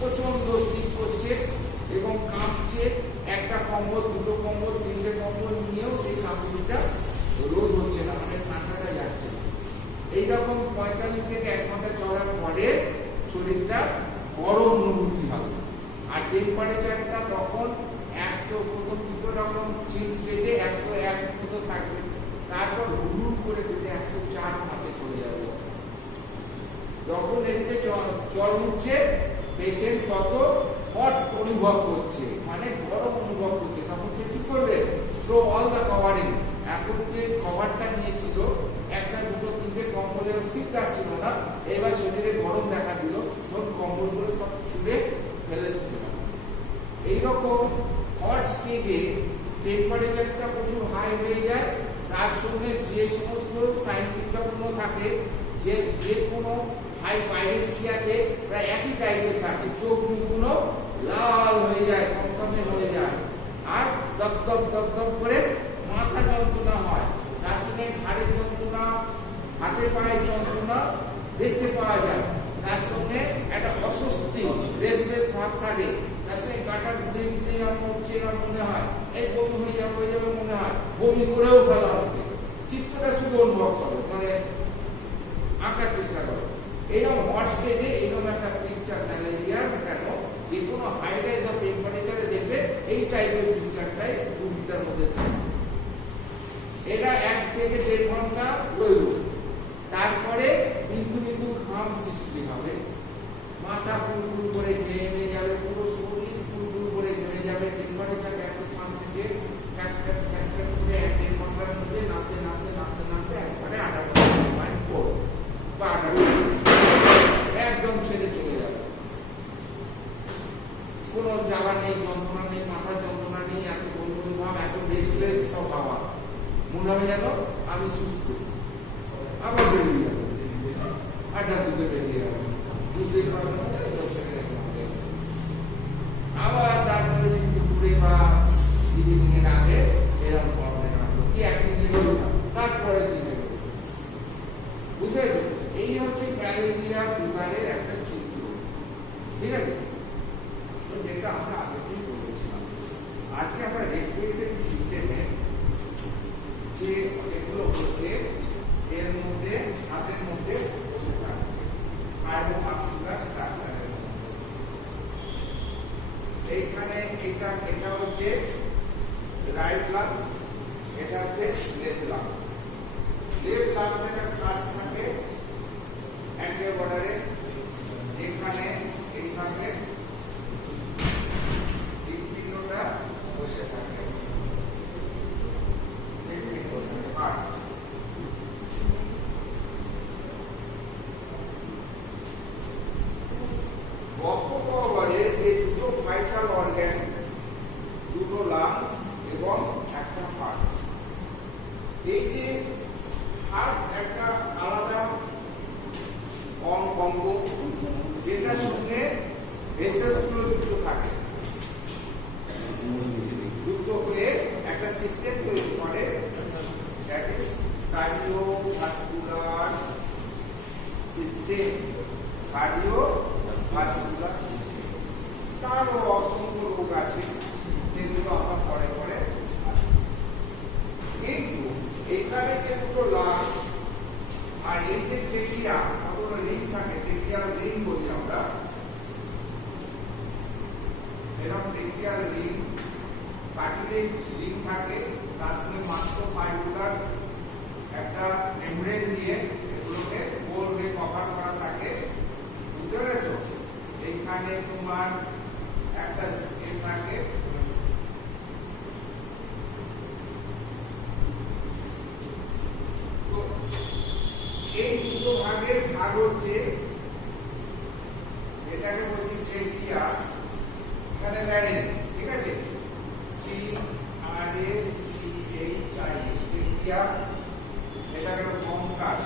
প্রচন্ড শীত করছে এবং কাঁপছে, একটা কম্বল, দুটো কম্বল, তিনটে কম্বল নিয়েও সেই কাঁপুনিটা রোধ হচ্ছে না, মানে ঠান্ডাটা যাচ্ছে না। এইরকম 45 থেকে 1 ঘন্টা চলার পরে শরীরটা গরম অনুভূতি হবে। আর টেম্পারেচারটা তখন 100, প্রথম দুটো রকম চিল স্টেটে 101 মতো থাকবে, তারপর হুড় করে পেটে 104, 5-এ চলে যাবে। যখন এদিকে জ্বর উঠছে, পেশেন্ট কত হট অনুভব করছে, মানে গরম অনুভব করছে, তখন সে কি করবে? Throw all the covering. এখন যে কভারটা নিয়েছিল, একটা, দুটো, তিনটে কম্বলের শীত যাচ্ছিল না, এবার শরীরে গরম দেখা দিল, তখন কম্বলগুলো সব ছুঁড়ে ফেলে দিতে হবে। এইরকম হট স্টেজে টেম্পারেচারটা প্রচুর হাই হয়ে যায়, তার সঙ্গে যে সমস্ত সাইন সিম্পটমগুলো থাকে, যে কোনো হাইপাইরেক্সিয়াতে প্রায় একই টাইপের থাকে, চোখ মুখগুলো লাল হয়ে যায়, কমকমে হয়ে যায়, আর দপ করে মাথা যন্ত্রণা হয়, তার সঙ্গে ঘাড়ের যন্ত্রণা, হাতে পায়ের যন্ত্রণা দেখতে পাওয়া যায়, তার সঙ্গে একটা অস্বস্তি, রেসলেস ভাব থাকে, তার সঙ্গে কাটার ঘুরে ঘুরে হচ্ছে মনে হয়, এই বমি হয়ে যাবে মনে হয়, বমি করেও ফেলা হবে। চিত্রটা শুধু অনুভব করো, মানে আঁকার চেষ্টা করো। এইরকম হট স্টেজে এইরকম একটা পিকচার ম্যালেরিয়ার কেন যে কোনো হাই রাইজ অফ টেম্পারেচারে দেখবে এই টাইপের পিকচারটাই রুগীটার মধ্যে থাকে। এটা 1 থেকে 1.5 ঘন্টা রইল, তারপরে বিন্দু বিন্দু ঘাম সৃষ্টি হবে, মাথা পুরপুর করে ঘেমে যাবে, পুরো শরীর পুরপুর করে ঘেমে যাবে, টেম্পারেচার 105 থেকে 1.5 ঘন্টার মধ্যে নামতে একবারে 58.4 বা 58 একদম ছেড়ে চলে যাবে। কোনো জ্বালা নেই, যন্ত্রণা নেই, মাথার যন্ত্রণা নেই, এত বমি ভাব, এত রেস্টলেস সব হাওয়া, মনে হবে যেন আমি সুস্থ। আবার বেরিয়ে যাবো, আড্ডা দুধে বেরিয়ে যাবো, দুধের আবার তারপরে দুপুরে বা ইভিনিং এর আগে এরকম প্রবলেম আসলো, কি একদিন দিল না, তারপরে দিতে হবে। বুঝতে পেরেছো? এই হচ্ছে ম্যালেরিয়া ফিভারের একটা চিত্র, ঠিক আছে? তো যেটা আমরা আগের দিন বলেছিলাম, আজকে আমরা রেসপিরেটরি সিস্টেমে যে এগুলো হচ্ছে, এর মধ্যে হাতের মধ্যে বসে থাকবে কার্ডিওভাস্কুলার স্ট্রাকচারের মধ্যে। এইখানে এটা হচ্ছে রাইট লাংস, এটা হচ্ছে লেফট লাংস। লেফট লাংসের একটা কাজ থাকে অ্যান্টেরিয়র বর্ডারে, যেখানে এইখানে হৃৎপিণ্ডটা বসে থাকে, বক্ষগহ্বরে যে দুটো ভাইটাল অর্গান, দুটো লাংস এবং একটা হার্ট। এই যে হার্ট একটা আলাদা অঙ্গ, যেটার সঙ্গে ভেসেলস গুলো যুক্ত থাকে, যুক্ত হয়ে একটা সিস্টেম তৈরি করে, that is cardiovascular system. Cardiovascular system তারও অসংখ্য রোগ আছে, যেগুলো আমরা পরে পরে, কিন্তু এইখানে যে দুটো লাংস আর এই যে ট্রেকিয়া, কতগুলো রিং থাকে, ট্রেকিয়ার রিং বলি আমরা, এরকম ট্রেকিয়ার রিং, কার্টিলেজ রিং থাকে, তার সঙ্গে মাত্র ফাইবুলার একটা মেমব্রেন দিয়ে এগুলোকে গোল হয়ে কভার করা থাকে। বুঝতে পেরেছো? এইখানে তোমার একটা থাকে, তো এই দুটো ভাগের ভাগ হচ্ছে, এটাকে বলছি ট্রেকিয়া, এখানে ল্যারিংস, ঠিক আছে? TRACHI ট্রেকিয়া, এটাকে ব্রঙ্কাস,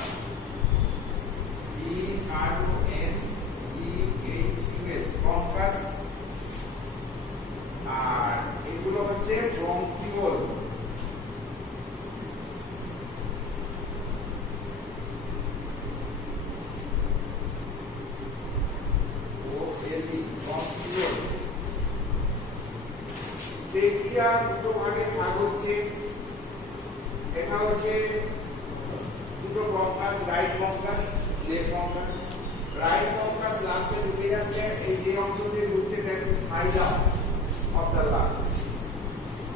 BRONCHUS ব্রঙ্কাস, আর এগুলো হচ্ছে ব্রঙ্কিওল। OLE ট্রেকিয়া দুটো ভাগে ভাগ হচ্ছে। এটা হচ্ছে দুটো bronchus, right bronchus, left bronchus. Right bronchus লাংসে ঢুকে যাচ্ছে, এই যে অংশ দিয়ে ঢুকছে that is hilum of the lungs.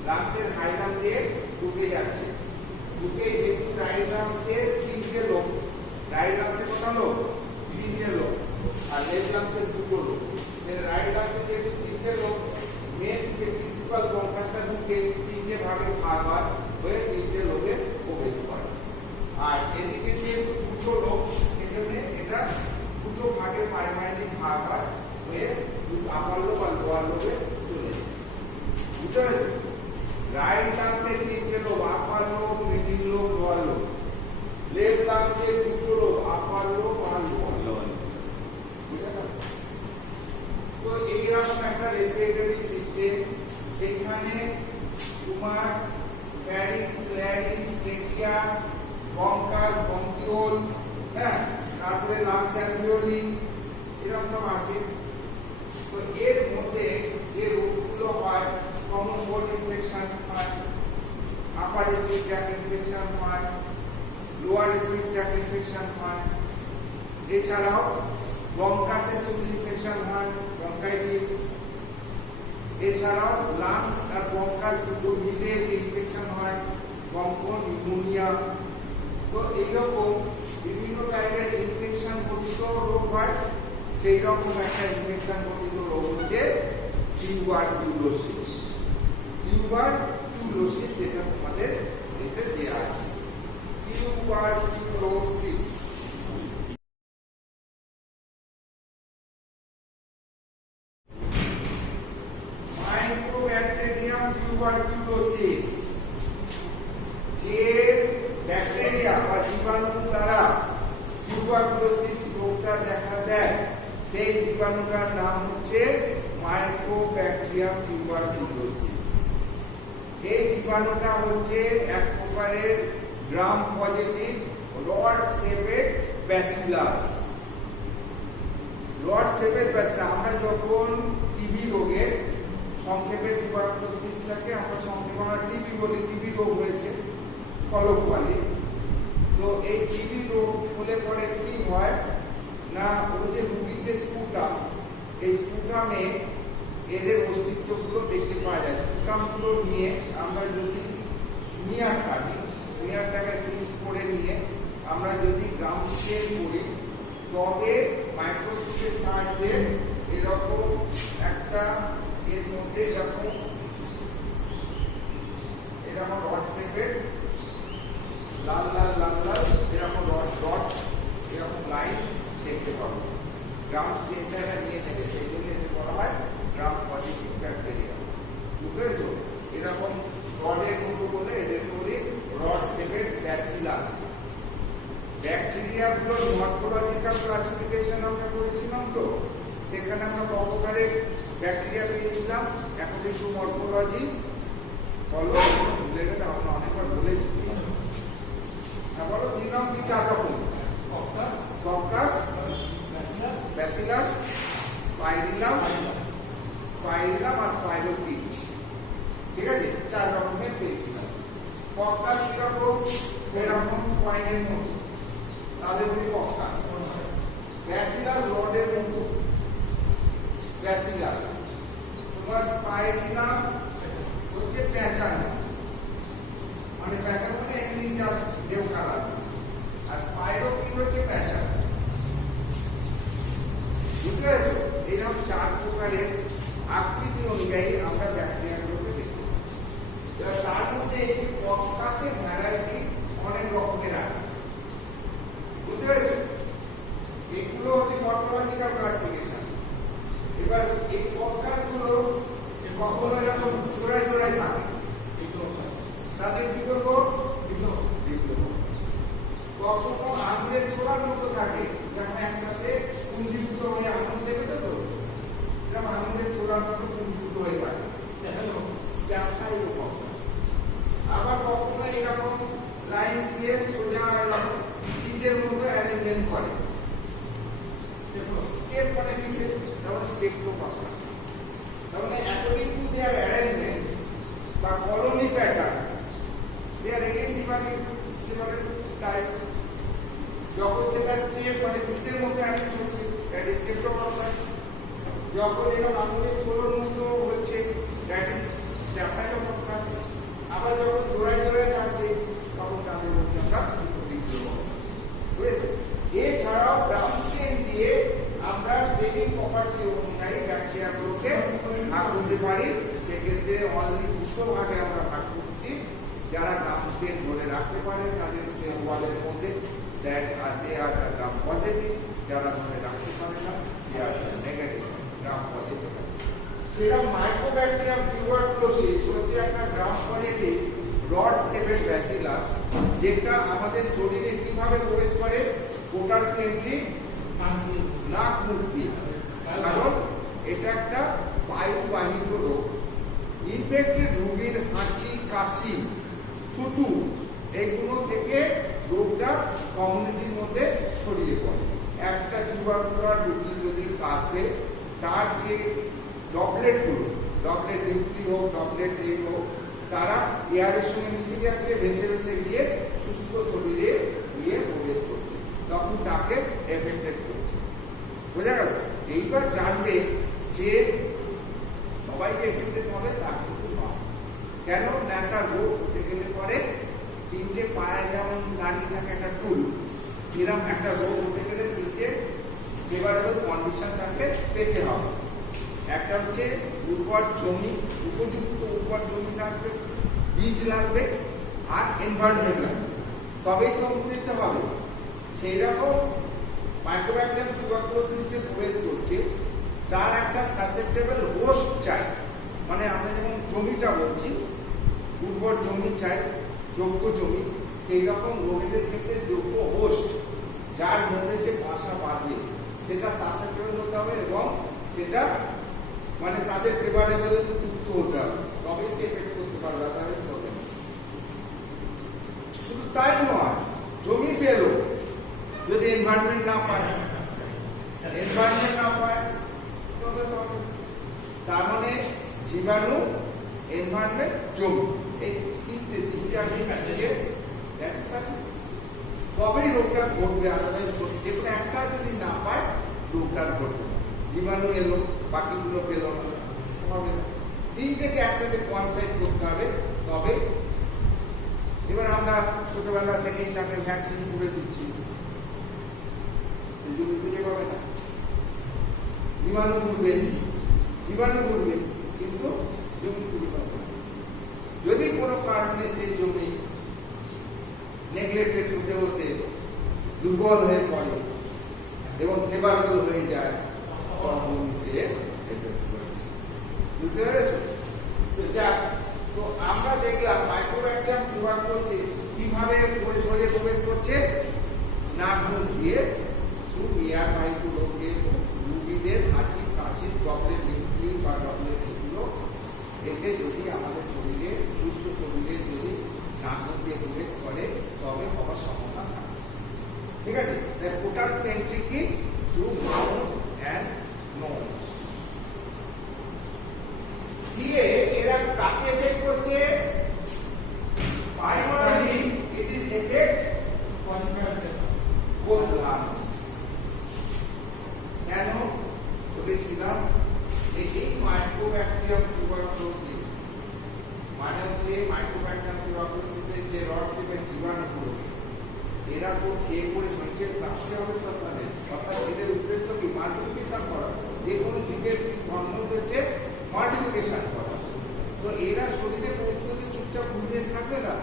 লাংসের হাইলাম দিয়ে ঢুকে যাচ্ছে। ঢুকে যেহেতু রাইট লাংসের তিনটে লোক, রাইট লাংসে কটা লোক? তিনটে লোক, আর লেফট লাংসের দুটো লোক। রাইট লাংসে যেহেতু তিনটে লোক, মেন যে প্রিন্সিপাল ব্রঙ্কাসটা ঢুকে তিনটে ভাগে ভাগ হয়, হয়ে তিনটে লোকে প্রবেশ করে। আর এদিকে যেহেতু দুটো লোক, সেখানে এটা দুটো ভাগে প্রাইমারি ভাগ হয়, হয়ে আপার লোক আর লোয়ার লোকে চলে যায়। বুঝতে পেরেছো? রাইট লাংসে তিনটে লোক, আপার লোক, মিডিল লোক, লোয়ার লোক। লেফট লাংসে দুটো লোক, আপার লোক আর লোয়ার লোক। তো এইরকম একটা রেসপিরেটরি সিস্টেম, সেখানে তোমার ফ্যারিংস, ল্যারিংস, ট্রেকিয়া, ব্রঙ্কাস, ব্রঙ্কিওল, হ্যাঁ, তারপরে লাংস অ্যালভিওলি, এরকম সব আছে। তো এর মধ্যে যে রোগগুলো হয়, কমন কোল্ড ইনফেকশন হয়, আপার রেসপিরেটরি ট্র্যাক্ট ইনফেকশন হয়, লোয়ার রেসপিরেটরি ট্র্যাক্ট ইনফেকশন হয়। এছাড়াও ব্রঙ্কাসের সঙ্গে ইনফেকশন হয়, ব্রঙ্কাইটিস। এছাড়াও লাংস আর ব্রঙ্কাস দুটো মিলে যে ইনফেকশন হয়, ব্রঙ্কো নিউমোনিয়া। তো এইরকম বিভিন্ন টাইপের ইনফেকশন ঘটিত রোগ হয়। সেই রকম একটা ইনফেকশন ঘটিত রোগ হচ্ছে টিউবারকিউলোসিস। টিউবারকিউলোসিস যেটা তোমাদের এতে দেয়া আছে, টিউবারকিউলোসিস। মাইক্রোব্যাকটেরিয়াম টিউবারকিউলোসিস, যে ব্যাকটেরিয়া বা জীবাণু দ্বারা টিউবারকুলোসিস রোগটা দেখা দেয়, সেই জীবাণুটার নাম হচ্ছে মাইক্রোব্যাকটেরিয়াম টিউবারকুলোসিস। এই জীবাণুটা হচ্ছে এক প্রকারের গ্রাম পজিটিভ রড শেপের ব্যাসিলাস। রড শেপের ব্যাসিলাস, আমরা যখন টিবি রোগের সংক্ষেপে টিউবারকুলোসিসটাকে আমরা সংক্ষেপে আমরা টিবি বলি, টিবি রোগ হয়েছে কলকওয়ালি। তো এই টিবি রোগ হলে পরে কি হয় না, ওই যে রোগীর যে স্পুটাম, এই স্পুটামে এদের অস্তিত্বগুলো দেখতে পাওয়া যায়। স্পুটামগুলো নিয়ে আমরা যদি স্মিয়ার কাটি, স্মিয়ারটাকে মিক্স করে নিয়ে আমরা যদি গ্রাম স্কেল করি, তবে মাইক্রোস্কোপের সাহায্যে এরকম একটা এর মধ্যে এরকম রড শেপের লাল লাল লাল লাল এরকম রড এরকম লাইন দেখতে পাবো। গ্রাম স্টেনটা নিয়ে থেকে সেই জন্য এতে বলা হয় গ্রাম পজিটিভ ব্যাকটেরিয়া। বুঝতে পেরেছো? এরকম রডের মতো বলে এদের বলি রড শেপের ব্যাসিলাস। ব্যাকটেরিয়াগুলোর মর্ফোলজিক্যাল ক্লাসিফিকেশন আমরা করেছিলাম, তো সেখানে আমরা কতকারের ব্যাকটেরিয়া পেয়েছিলাম। এখন একটু মর্ফোলজি ফলো ভুলে গেলে আমরা অনেকবার বলেছি। বলো তিন রকম কি, চার রকম? কক্কাস, ব্যাসিলাস, স্পাইরিলাম আর স্পাইরোকিট। ঠিক আছে, চার রকমের পেয়েছিলাম। কক্কাস কিরকম? এরকম কয়েনের মতো, তাহলে বলি কক্কাস। ব্যাসিলাস রডের মতো ব্যাসিলাস। তোমার স্পাইরিলাম হচ্ছে প্যাঁচানো, মানে প্যাঁচানো মানে এমনি জাস্ট দেও কালার। আর স্পাইরোকিট হচ্ছে প্যাঁচানো। বুঝতে পেরেছো? এইরকম চার প্রকারের আকৃতি অনুযায়ী আমরা ব্যাকটেরিয়াগুলোকে দেখি। এবার তার মধ্যে এই কক্কাসের ভ্যারাইটি অনেক রকমের আছে। বুঝতে পেরেছো? এগুলো হচ্ছে মর্ফোলজিক্যাল ক্লাসিফিকেশন। এবার এই কক্কাসগুলো কখনো এরকম জোড়ায় জোড়ায় থাকে, তাদের কি করবো? কখনো আঙুলের জোড়ার মতো থাকে, যেমন একসাথে পুঞ্জীভূত হয়ে আঙুল দেখেছো তো, এরকম আঙুলের জোড়ার মতো পুঞ্জীভূত হয়ে থাকে। আবার কখনো এরকম লাইন দিয়ে সোজা এরকম পিচের মতো অ্যারেঞ্জমেন্ট করে। স্টেপ মানে কি? যেমন স্টেপ তো কক্কাস। তাহলে অ্যাকর্ডিং টু দেয়ার অ্যারেঞ্জমেন্ট বা colony pattern, they are again different type. যখন সেটা স্টেপ মানে বৃত্তের মধ্যে আমি চলছে, that is streptococci. যখন এরকম আঙুলের ছোলোর মতো হচ্ছে, that is staphylococcus. আবার যখন জোড়ায় জোড়ায় যাচ্ছে, তখন তাদের মধ্যে আমরা বুঝেছি। এছাড়াও গ্রাম স্টেন দিয়ে আমরা স্টেনিং প্রপার্টি অনুযায়ী ব্যাকটেরিয়াগুলোকে ভাগ করতে পারি। সেক্ষেত্রে অনলি দুটো ভাগে আমরা ভাগ করছি। যারা গ্রাম স্টেন ধরে রাখতে পারে তাদের সেল ওয়ালের মধ্যে that are they are the gram positive, যারা ধরে রাখতে পারে না they are the negative gram positive. সেটা মাইক্রোব্যাকটেরিয়াম টিউবারকুলোসিস হচ্ছে একটা গ্রাম পজিটিভ রড শেপের ব্যাসিলাস, যেটা আমাদের শরীরে কিভাবে প্রবেশ করে, পোর্টাল এন্ট্রি নাক মুখ দিয়ে। কারণ এটা একটা বায়ুবাহিত রোগ। ইনফেক্টেড রোগীর হাঁচি, কাশি, থুতু এইগুলো থেকে রোগটা কমিউনিটির মধ্যে ছড়িয়ে পড়ে। একটা টিউবারকুলার রোগী যদি কাশে, তার যে ড্রপলেটগুলো, ড্রপলেট নিউক্লি হোক, ড্রপলেট এ হোক, তারা এয়ারের সঙ্গে মিশে যাচ্ছে, ভেসে ভেসে গিয়ে সুস্থ শরীরে গিয়ে প্রবেশ করছে, তখন তাকে এফেক্টেড করছে। বোঝা গেল? এইবার জানবে যে সবাই যে এফেক্টেড হবে তা কিন্তু নয়। কেন না, একটা রোগ হতে গেলে পরে তিনটে পায়ে যেমন দাঁড়িয়ে থাকে একটা টুল, এরকম একটা রোগ হতে গেলে তিনটে ফেভারেবল কন্ডিশন তাকে পেতে হবে। একটা হচ্ছে উর্বর জমি, উপযুক্ত উর্বর জমি লাগবে, বীজ লাগবে, আর এনভায়রনমেন্ট লাগবে, তবেই তো অঙ্কুরিত হবে। সেই রকম মাইক্রোব্যাকটেরিয়াম টিউবারকুলোসিস যে প্রবেশ করছে, তার একটা সাসেপ্টেবল হোস্ট চাই। মানে আমরা যেমন জমিটা বলছি, উর্বর জমি চাই, যোগ্য জমি, সেই রকম রোগীদের ক্ষেত্রে যোগ্য হোস্ট, যার মধ্যে সে বাসা বাঁধবে, সেটা সাসেপ্টেবল হতে হবে এবং সেটা মানে তাদের ফেভারেবল যুক্ত হতে হবে, তবে সে এফেক্ট করতে পারবে। তাহলে শুধু তাই নয়, জমি পেলো যদি এনভায়রনমেন্ট না পায়, তবে তার মানে জীবাণু, এনভায়রনমেন্ট, জমি, এই তিনটে তবেই রোগটা ঘটবে। আদারওয়াইজ যে কোনো একটা যদি না পায়, রোগটা ঘটবে না। জীবাণু এলো, বাকিগুলো পেল না, হবে না। তিনটেকে একসাথে কোয়ানসাইড করতে হবে, তবে। এবার আমরা ছোটবেলা থেকেই তাকে ভ্যাকসিন করে দিচ্ছি, জমি খুঁজে পাবে না, জীবাণু ঘুরবে, কিন্তু জমি খুঁজে পাবে না। যদি কোনো কারণে সেই জমি নেগলেক্টেড হতে হতে দুর্বল হয়ে পড়ে এবং ফেভারেবল হয়ে যায়, বুঝতে পেরেছ? তো আমরা দেখলাম মাইক্রোব্যাকটেরিয়াম টিউবারকুলোসিস কিভাবে শরীরে প্রবেশ করছে, নাক মুখ দিয়ে, থ্রু এয়ার বাহিত রোগে রোগীদের হাঁচি, কাশি, ড্রপলেট নিউক্লি বা ড্রপলেট এগুলো এসে যদি আমাদের শরীরে, সুস্থ শরীরে যদি নাক মুখ দিয়ে প্রবেশ করে, তবে হওয়ার সম্ভাবনা থাকে। ঠিক আছে? পোর্টাল এন্ট্রি কি? থ্রু মাউথ অ্যান্ড নোজ দিয়ে এরা কাকে এফেক্ট করছে? প্রাইমারিলি ইট ইজ এফেক্ট কোন লাংস। কেন বলেছিলাম যে এই মাইক্রোব্যাকটেরিয়াম টিউবারকুলোসিস মানে হচ্ছে মাইক্রোব্যাকটেরিয়াম টিউবারকুলোসিসের যে রড শেপের জীবাণুগুলো, এরা তো খেয়ে পড়ে বেঁচে থাকতে হবে তাদের, অর্থাৎ এদের উদ্দেশ্য কি? মাল্টিপ্লিকেশন করা। যে কোনো জীবের ধর্ম হচ্ছে মাল্টিপ্লিকেশন করা। তো এরা শরীরে পরিস্থিতি চুপচাপ ঘুমিয়ে থাকবে না,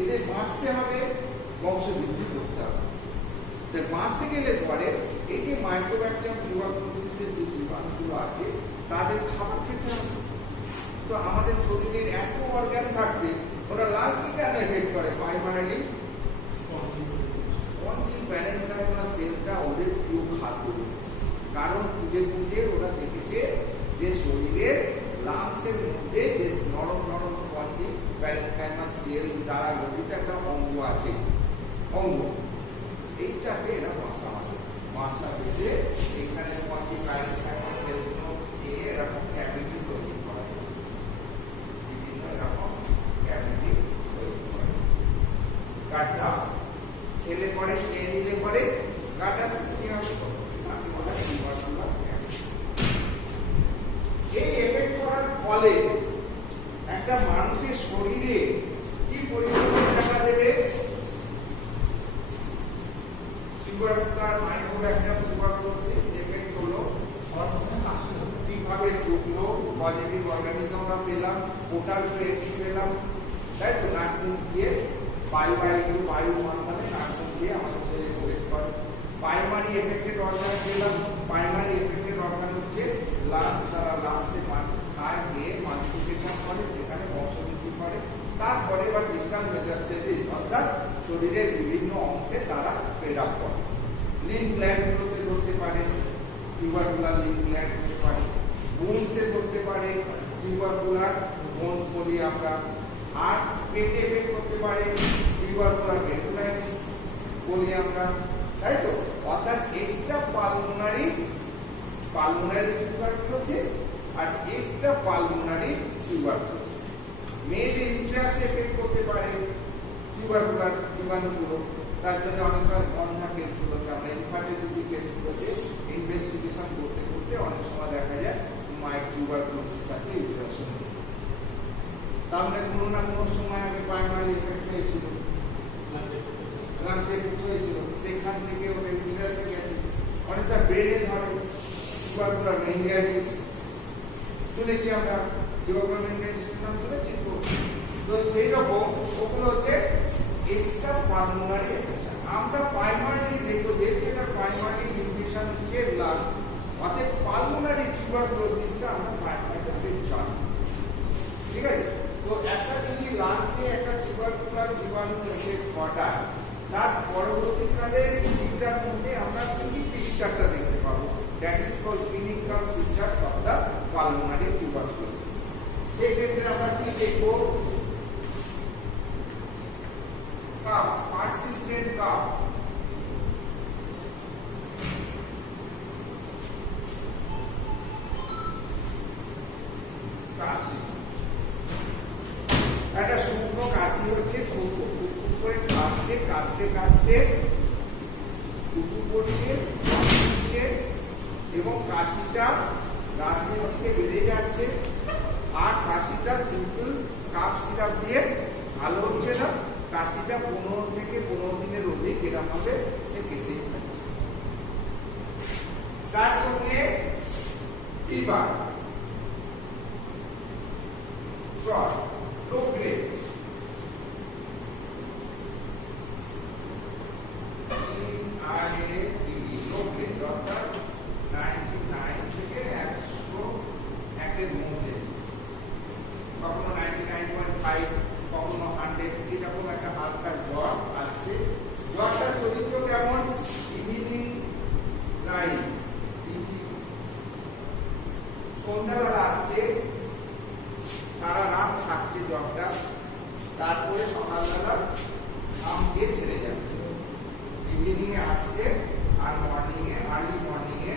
এদের বাঁচতে হবে, বংশবৃদ্ধি করতে হবে। বাঁচতে গেলে পরে এই যে মাইক্রোব্যাকটেরিয়াম টিউবারকুলোসিসের যে জীবাণুগুলো আছে, তাদের খাবার খেতে হবে। তো আমাদের শরীরের এত অর্গান থাকবে, ওরা লাস্টে কেন এফেক্ট করে? প্রাইমারিলি প্যারেনকাইমা সেলটা ওদের প্রিয় খাদ্য। কারণ খুঁজে ওরা দেখেছে যে শরীরের লাংসের মধ্যে বেশ নরম নরম প্যারেনকাইমা সেল দ্বারা গঠিত একটা অঙ্গ আছে, অঙ্গ এইটাতে এরা বাসা বেঁধে এখানে প্যারেনকাইমা সেলগুলো এরকম ক্যাভিটি তৈরি করা, বিভিন্ন ঢুকলো, পজিটিভ অর্গানিজম আমরা পেলাম, পোর্টাল প্লেট পেলাম, তাই তো নাক মুখ দিয়ে বায়ুর মাধ্যমে নাক মুখ দিয়ে আমাদের শরীরে প্রবেশ করে। প্রাইমারি এফেক্টেড অর্গান পেলাম, প্রাইমারি এফেক্টেড অর্গান হচ্ছে লাংস, সারা লাংসে খায় গিয়ে মাল্টিপ্লিকেশন করে, সেখানে বংশবৃদ্ধি করে। তারপরে বা ডিস্টাল মেটাস্টেসিস অর্থাৎ শরীরের বিভিন্ন অংশে তারা স্প্রেড আপ করে। লিম্ফ গ্ল্যান্ডগুলোতে ধরতে পারে, টিউবারকুলার লিম্ফ গ্ল্যান্ড হতে পারে, বোনসে ধরতে পারে, টিউবারকুলার বোনস বলি আমরা। আর পেটে এফেক্ট করতে পারে, টিউবারকুলার পেটুলাইটিস বলি আমরা, তাই তো। অর্থাৎ এক্সট্রা পালমোনারি টিউবারকুলোসিস আর এক্সট্রা পালমোনারি টিউবারকুলোসিস। মেয়েদের ইন্ট্রাসে এফেক্ট করতে পারে টিউবারকুলার জীবাণুগুলো। তার জন্য অনেক সময় অন্ধা কেসগুলোতে আমরা ইনফার্টিলিটি কেসগুলোতে ইনভেস্টিগেশন করতে করতে অনেক সময় দেখা যায় মায়ের টিউবারকুলোসিস আছে ইউট্রাসে। তার মানে কোনো না কোনো সময় আগে প্রাইমারি এফেক্ট হয়েছিল, লাংসে এফেক্ট হয়েছিল, সেখান থেকে ওটা ইউট্রাসে গেছে। অনেক সময় ব্রেনে ধরে টিউবারকুলার মেনিনজাইটিস, শুনেছি আমরা টিউবারকুলার মেনিনজাইটিস নাম শুনেছি তো। তো সেই রকম ওগুলো হচ্ছে এক্সট্রা পালমোনারি ইনফেকশন। আমরা প্রাইমারি দেখবো যেহেতু এটা প্রাইমারি ইনফেকশন হচ্ছে লাংস, অর্থাৎ পালমোনারি টিউবারকুলোসিসটা আমরা প্রাইমারিতে জানি, ঠিক আছে। তো একটা যদি লাংসে একটা টিউবারকুলার জীবাণু এফেক্ট ঘটায়, তার পরবর্তীকালে রোগীটার মধ্যে আমরা কি পিকচারটা দেখতে পাবো, that is called clinical picture of the pulmonary tuberculosis. সেই ক্ষেত্রে আমরা কি দেখবো, কাফ, পারসিস্টেন্ট কাফ, কাশি, একটা শুকনো কাশি হচ্ছে, করে কাশতে কাশতে কাশতে টুকু করছে এবং কাশিটা রাতের দিকে বেড়ে যাচ্ছে। আর কাশিটা সিম্পল কাফ সিরাপ দিয়ে ভালো হচ্ছে না, কাশিটা 15 থেকে 15 দিনের অধিক এরকম হবে, সে কেটে যাচ্ছে। তার সঙ্গে ফিভার, জ্বর, লো গ্রেড, অর্থাৎ 99 থেকে 101 এর মধ্যে, কখনো 99.5, কখনো 100, এরকম একটা হালকা জ্বর আসছে। জ্বরটার চরিত্র কেমন, ইভিনিং রাইজ, সন্ধ্যাবেলা আসছে, সারা রাত থাকছে জ্বরটা, তারপরে সকালবেলা ঘাম দিয়ে ছেড়ে যাচ্ছে। ইভিনিং এ আসছে আর আর্লি মর্নিং এ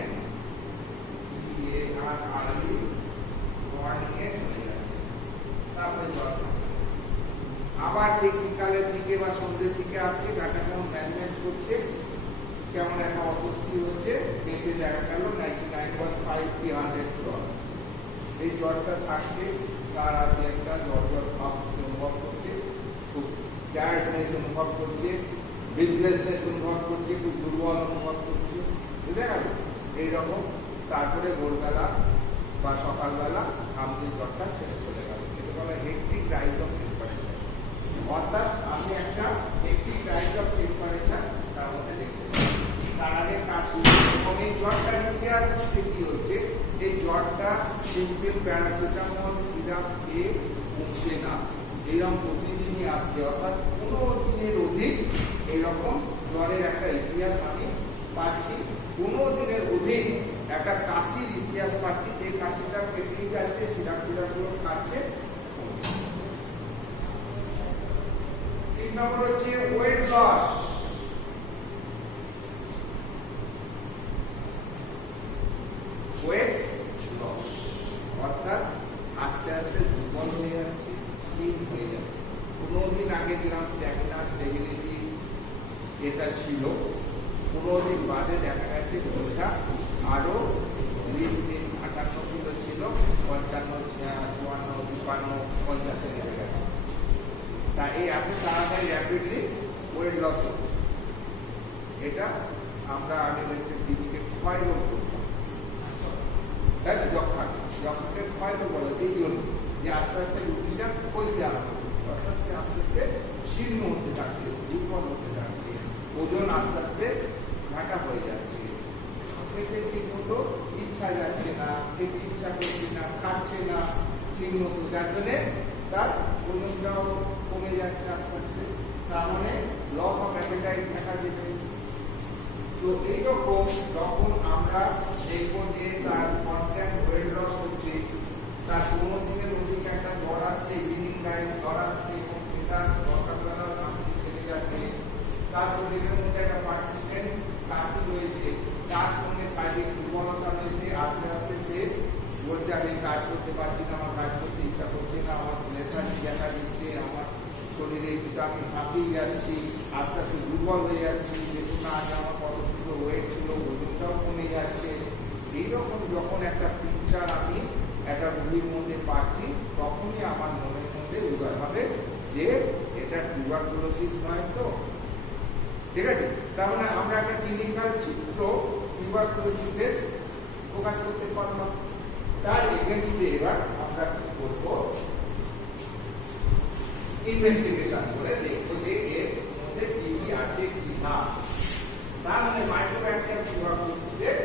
চলে যাচ্ছে, তারপরে জ্বর থাকছে। আবার ঠিক বিকালের দিকে বা সন্ধ্যের দিকে আসছে, গাটা কেমন ম্যানেজ করছে, কেমন একটা অস্বস্তি হচ্ছে, দেখে দেখা গেল 99.5 কি 100 জ্বর। এই জ্বরটা থাকছে, তার আগে একটা জ্বর ভাব অনুভব করছে, খুব টায়ার্ডনেস অনুভব করছে, বিজনেসনেস অনুভব করছে, খুব দুর্বল অনুভব করছে, বুঝে গেল এইরকম। তারপরে ভোরবেলা বা সকালবেলা আমাদের জ্বরটা ছেড়ে চলে গেল, এটা বলা হেক্টিক রাইজ অফ টেম্পারেচার। অর্থাৎ আমি একটা হেক্টিক রাইজ অফ টেম্পারেচার তার মধ্যে দেখতে পাই। তার আগে কাশি এবং এই জ্বরটার ইতিহাস কি হচ্ছে, এই জ্বরটা সিম্পল প্যারাসিটামল সিরাপ খেয়ে কমছে না, এরকম প্রতিদিনই আসছে। অর্থাৎ 15 দিনের অধিক এইরকম জ্বরের একটা ইতিহাস আমি পাচ্ছি, 15 দিনের অধিক একটা কাশির ইতিহাস পাচ্ছি, যে কাশিটা কেসেই যাচ্ছে, সিরাপ টিরাপগুলো খাচ্ছে। 3 নম্বর হচ্ছে ওয়েট লস। ওয়েট লস অর্থাৎ আস্তে আস্তে দুর্বল হয়ে যাচ্ছে, ক্ষীণ হয়ে যাচ্ছে। 15 দিন আগে যেরকম স্ট্যামিনা স্টেবিলিটি এটা ছিল, 15 দিন বাদে দেখা যাচ্ছে বোঝা আরো 20 দিন 58 কিলো ছিল, 55, 54, 52, 50 নেমে গেছে। তা এই এত তাড়াতাড়ি র্যাপিডলি ওয়েট লস হচ্ছে, এটা আমরা আগে দেখতে টিভিকে ক্ষয় রোগ করতাম, তাই না, যক্ষা যক্ষের ক্ষয় তো বলে এই জন্য যে আস্তে আস্তে রুগীটা ক্ষয়তে আরম্ভ করছে, অর্থাৎ সে আস্তে আস্তে শীর্ণ হতে থাকছে, দুর্বল হতে থাকছে, ওজন আস্তে আস্তে ঘাটা হয়ে যাচ্ছে, খেতে ঠিক মতো ইচ্ছা যাচ্ছে না, খেতে ইচ্ছা করছে না, খাচ্ছে না ঠিক মতো, যার জন্য তার ওজনটাও কমে যাচ্ছে আস্তে আস্তে, তার মানে লস অফ অ্যাপেটাইট দেখা যেতে। তো এইরকম যখন আমরা দেখবো যে তার কনস্ট্যান্ট ওয়েট লস হচ্ছে, তার 15 দিনের অধিক একটা জ্বর আসছে, ইভিনিং টাইম জ্বর আসছে এবং সেটা সকালবেলা কাশি ছেড়ে যাচ্ছে, তার শরীরের মধ্যে একটা পারসিস্টেন্ট কাশি রয়েছে, তার সঙ্গে শারীরিক দুর্বলতা রয়েছে, আস্তে আস্তে সে বলছে আমি কাজ করতে পারছি না, আমার কাজ করতে ইচ্ছা করছে না, আমার লেথার্জি দেখা দিচ্ছে, আমার শরীরে একটু আমি হাঁপিয়ে যাচ্ছি, আস্তে আস্তে দুর্বল হয়ে যাচ্ছি, দেখুন না আগে আমার কত ছিল ওয়েট ছিল, ওজনটাও কমে যাচ্ছে। এইরকম যখন একটা পিকচার আমি একটা রোগীর মধ্যে পাচ্ছি, তখনই আমার মনের মধ্যে উদয় হবে যে এটা টিউবারকুলোসিস নয় তো, ঠিক আছে? তার মানে আমরা একটা ক্লিনিক্যাল চিত্র টিউবারকুলোসিসের প্রকাশ করতে পারলাম। তার এগেইনস্টে এবার আমরা কি করবো, ইনভেস্টিগেশন করে দেখবো যে এর মধ্যে টিবি আছে কি না। তার মানে মাইক্রোব্যাকটেরিয়াম টিউবারকুলোসিসের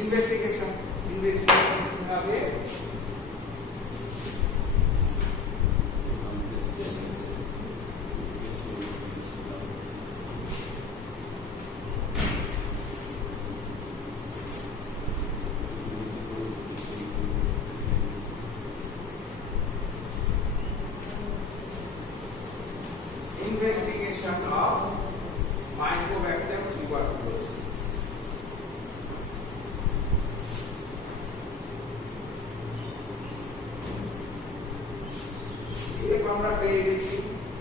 ইনভেস্টিগেশন কিভাবে? Investigation of Mycobacterium tuberculosis. CF আমরা পেয়ে গেছি,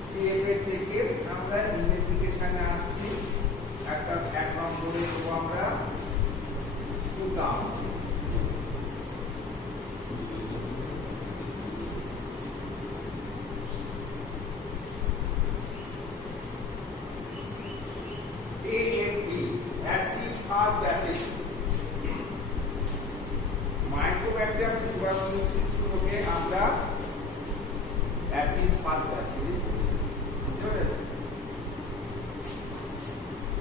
CF এর থেকে আমরা ইনভেস্টিগেশনে আসছি, একটা এক নম্বরে দেবো আমরা sputum. AFB acid fast bacillus mycobacterium tuberculosis রোগে আমরা অ্যাসিড ফাস্ট ব্যাসিলি বুঝতে পেরেছেন?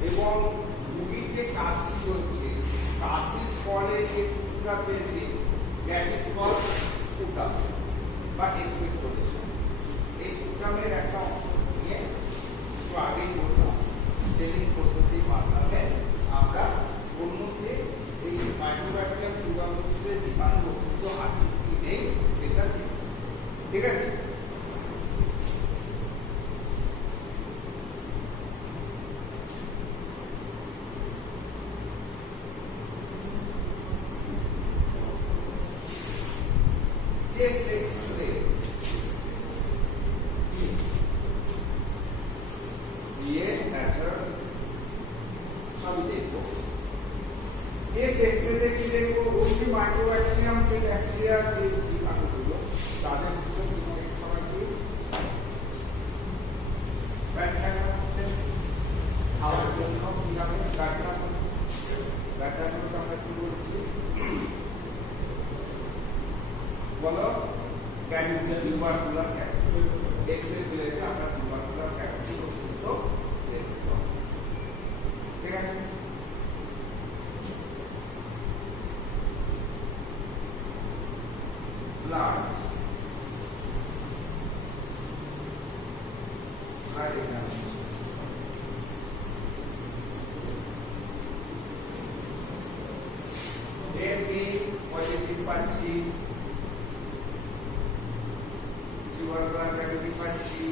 এবং রোগীর যে কাশি হচ্ছে, কাশির ফলে যে টুকরা পেয়েছে দ্যাট ইজ কল্ড স্পুটাম বা এক্সপেক্টোরেশন। এই স্পুটামের একটা অংশ নিয়ে একটু আগেই বললাম স্টেলিং পদ্ধতির মাধ্যমে আমরা ওর মধ্যে এই মাইক্রোব্যাকটেরিয়াম টিউবারকুলোসিসের জীবাণুমুক্ত আছে কি নেই সেটা দেখব, ঠিক আছে? চেস্ট এক্স-রে ये मैटर सभी देखो, চেস্ট এক্স-রে দেখি দেখো ওই যে মাইক্রোব্যাকটেরিয়াম যে ব্যাকটেরিয়া যে জীবাণুগুলো তাদের ভিতরে তোমাকে খাবার কি ব্যাকটেরিয়া আছে, খাওয়ার জন্য কিভাবে ব্যাকটেরিয়াগুলোকে আমরা কি বলছি বলো? Tubercular cavity. এক্স-রে দিলে আমরা টিউবারকুলার ক্যাভিটি পর্যন্ত দেখব, ঠিক আছে? ব্লাড এমনি পজিটিভ পাচ্ছি, টিউবারকুলার ক্যাভিটি পাচ্ছি,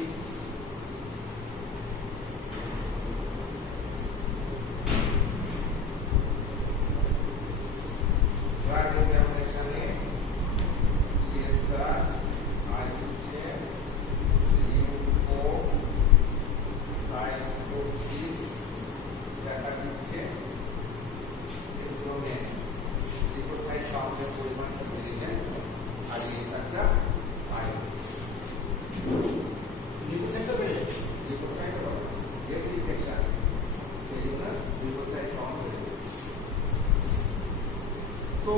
ব্লাড এক্সামিনেশনে ইএসআর আর হচ্ছে লিউকো সাইটোসিস দেখা দিচ্ছে, এগুলো মেন লিউকোসাইট কাউন্টের পরিমাণটা বেড়ে যায় আর ইএসআরটা হাই, লিউকোসাইটটা বেড়ে যায়, লিউকোসাইট ইনফেকশন সেই জন্য লিউকোসাইট কাউন্ট বেড়ে যায়। তো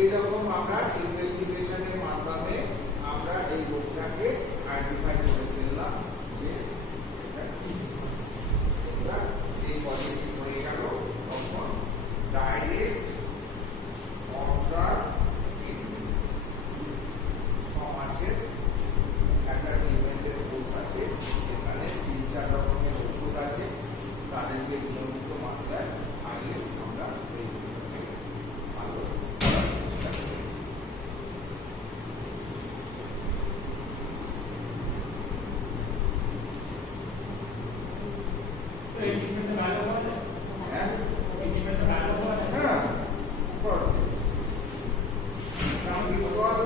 এইরকম আমরা ইনভেস্টিগেশনের মাধ্যমে আমরা এই রোগটাকে আইডেন্টিফাই করে ফেললাম যে এটা কি। এটা এই পজিটিভ হয়ে গেল তখন ডাইরেক্ট অবজার্ভ সমাজের একটা ট্রিটমেন্টের কোর্স আছে, এখানে 3-4 রকমের ওষুধ আছে, তাদেরকে নিয়মিত মাত্রায় খাইয়ে আমরা এই রোগটাকে ভালো করার চেষ্টা করি। হ্যাঁ হ্যাঁ ট্রাম্বিকল,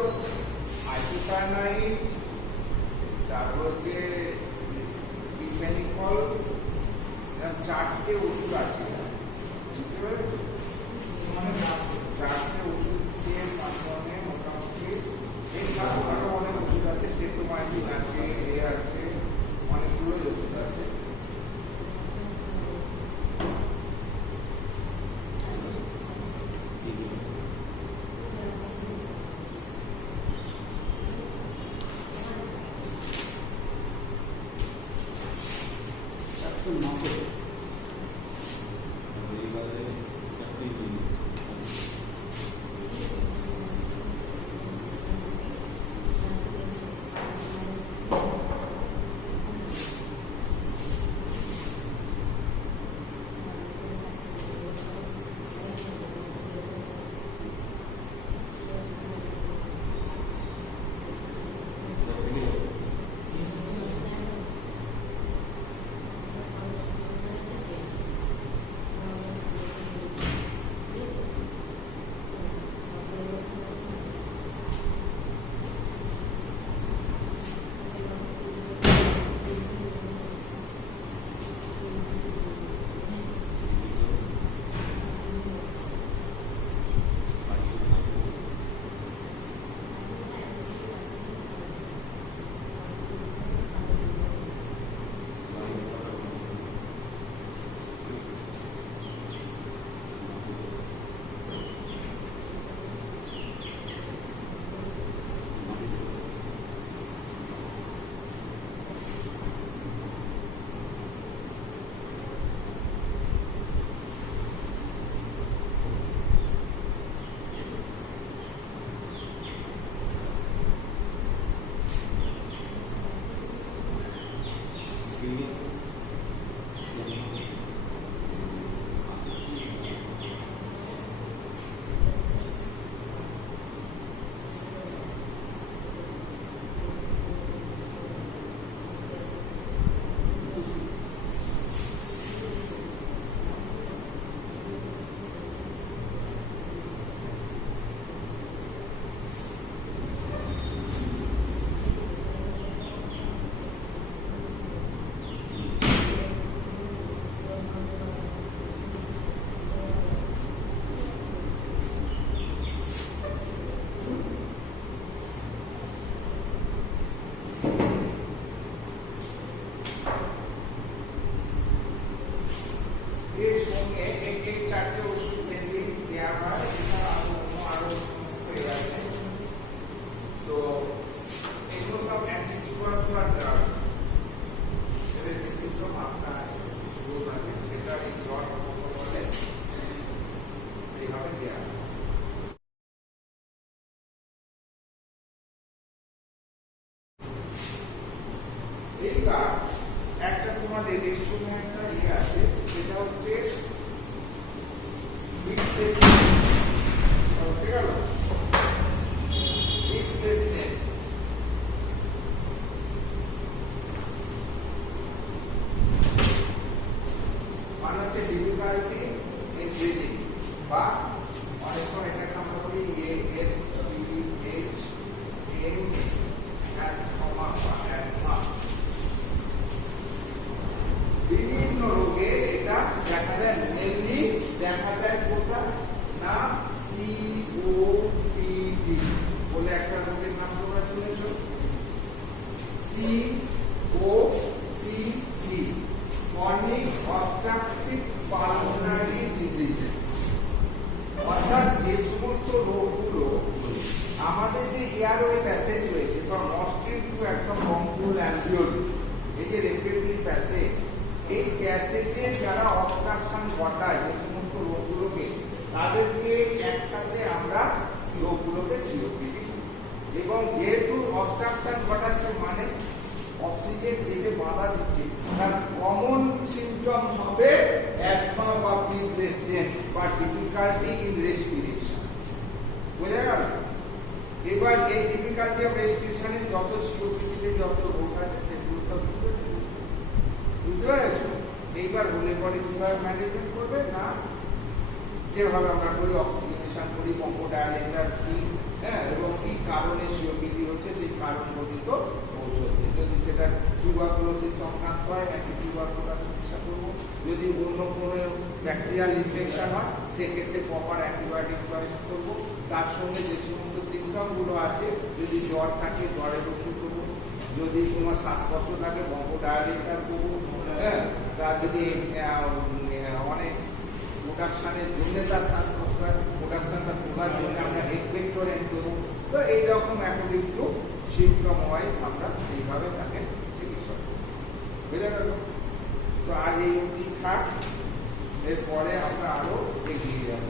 আইসোসায়ানাইড, তারপর হচ্ছে ডিফেনিকল, এরকম 4টে ওষুধ আছে, বুঝতে পেরেছো? 4টে ওষুধের মাধ্যমে মোটামুটি এছাড়াও আরো অনেক ওষুধ আছে, স্টেপ্টোমাইসিন আছে, এ আছে, অনেকগুলোই ওষুধ আছে। এইবারে 4টি জিনিস এর সঙ্গে এই 4টে ওষুধ মেনলি দেওয়া হয়, এছাড়া আরো সমস্ত এ আছে। তো এগুলো সব অ্যান্টিকোয়াগুলার ড্রাগ, এদের নির্দিষ্ট মাত্রা আছে, ডোজ আছে, সেটা এই জ্বর বলে এইভাবে দেওয়া হয়। এইবার একটা তোমাদের এর সময় একটা ইয়ে আছে, সেটা হচ্ছে মানে হচ্ছে ডিফিকাল্টি ইন ব্রিদিং, বা অনেক সময় এটাকে আমরা বলি অ্যাজমা। বিভিন্ন রোগে এটা দেখা যায়, মেনলি দেখা যায় কোথায় না COPD বলে একটা রোগের নাম তোমরা শুনেছো, COPD, chronic obstructive pulmonary diseases। অর্থাৎ যে সমস্ত রোগগুলো এই প্যাসেজে যারা অবস্ট্রাকশন ঘটায় যে সমস্ত রোগগুলোকে তাদেরকে একসাথে আমরা সিওগুলোকে সিওপিডি, এবং যেহেতু অবস্ট্রাকশন ঘটাচ্ছে মানে অক্সিজেন পেতে বাধা দিচ্ছে, তার কমন সিমটম হবে অ্যাজমা বা ব্রিথলেসনেস বা ডিফিকাল্টি ইন রেসপিরেশন। বোঝা গেল? এবার এই ডিফিকাল্টি অফ রেসপিরেশনের যত সিওপিডিতে যত রোগ আছে সেগুলো সব বুঝতে পেরেছো? এইবার হলে পরে কিভাবে ম্যানেজমেন্ট করবে না, যেভাবে আমরা করি অক্সিজেনেশন করি, বঙ্কোডায়ালেটার কি, হ্যাঁ, এবং কি কারণে সিওপিডি হচ্ছে সেই কারণ ঘটিত ঔষধ। যদি সেটা টিউবারকুলোসিস সংক্রান্ত হয় অ্যান্টিটিউবারকুলার চিকিৎসা করবো, যদি অন্য কোনো ব্যাকটেরিয়াল ইনফেকশন হয় সেক্ষেত্রে প্রপার অ্যান্টিবায়োটিক চয়েস করবো, তার সঙ্গে যে সমস্ত সিমটমগুলো আছে, যদি জ্বর থাকে জ্বরের ওষুধ দেবো, যদি তোমার শ্বাসকষ্ট থাকে বঙ্কোডায়ালেটার দেবো, হ্যাঁ, তার যদি অনেক প্রোডাকশনের জন্য তার শ্বাসকষ্ট হয়, প্রোডাকশনটা তোলার জন্য আমরা এক্সপেক্টোরেন্ট দেবো। তো এইরকম অ্যাকর্ডিং টু সিমটম ওয়াইজ আমরা এইভাবে তাকে চিকিৎসা করব। বুঝে গেল? তো আজ এই অবধি থাক, এরপরে আমরা আরো এগিয়ে যাবো।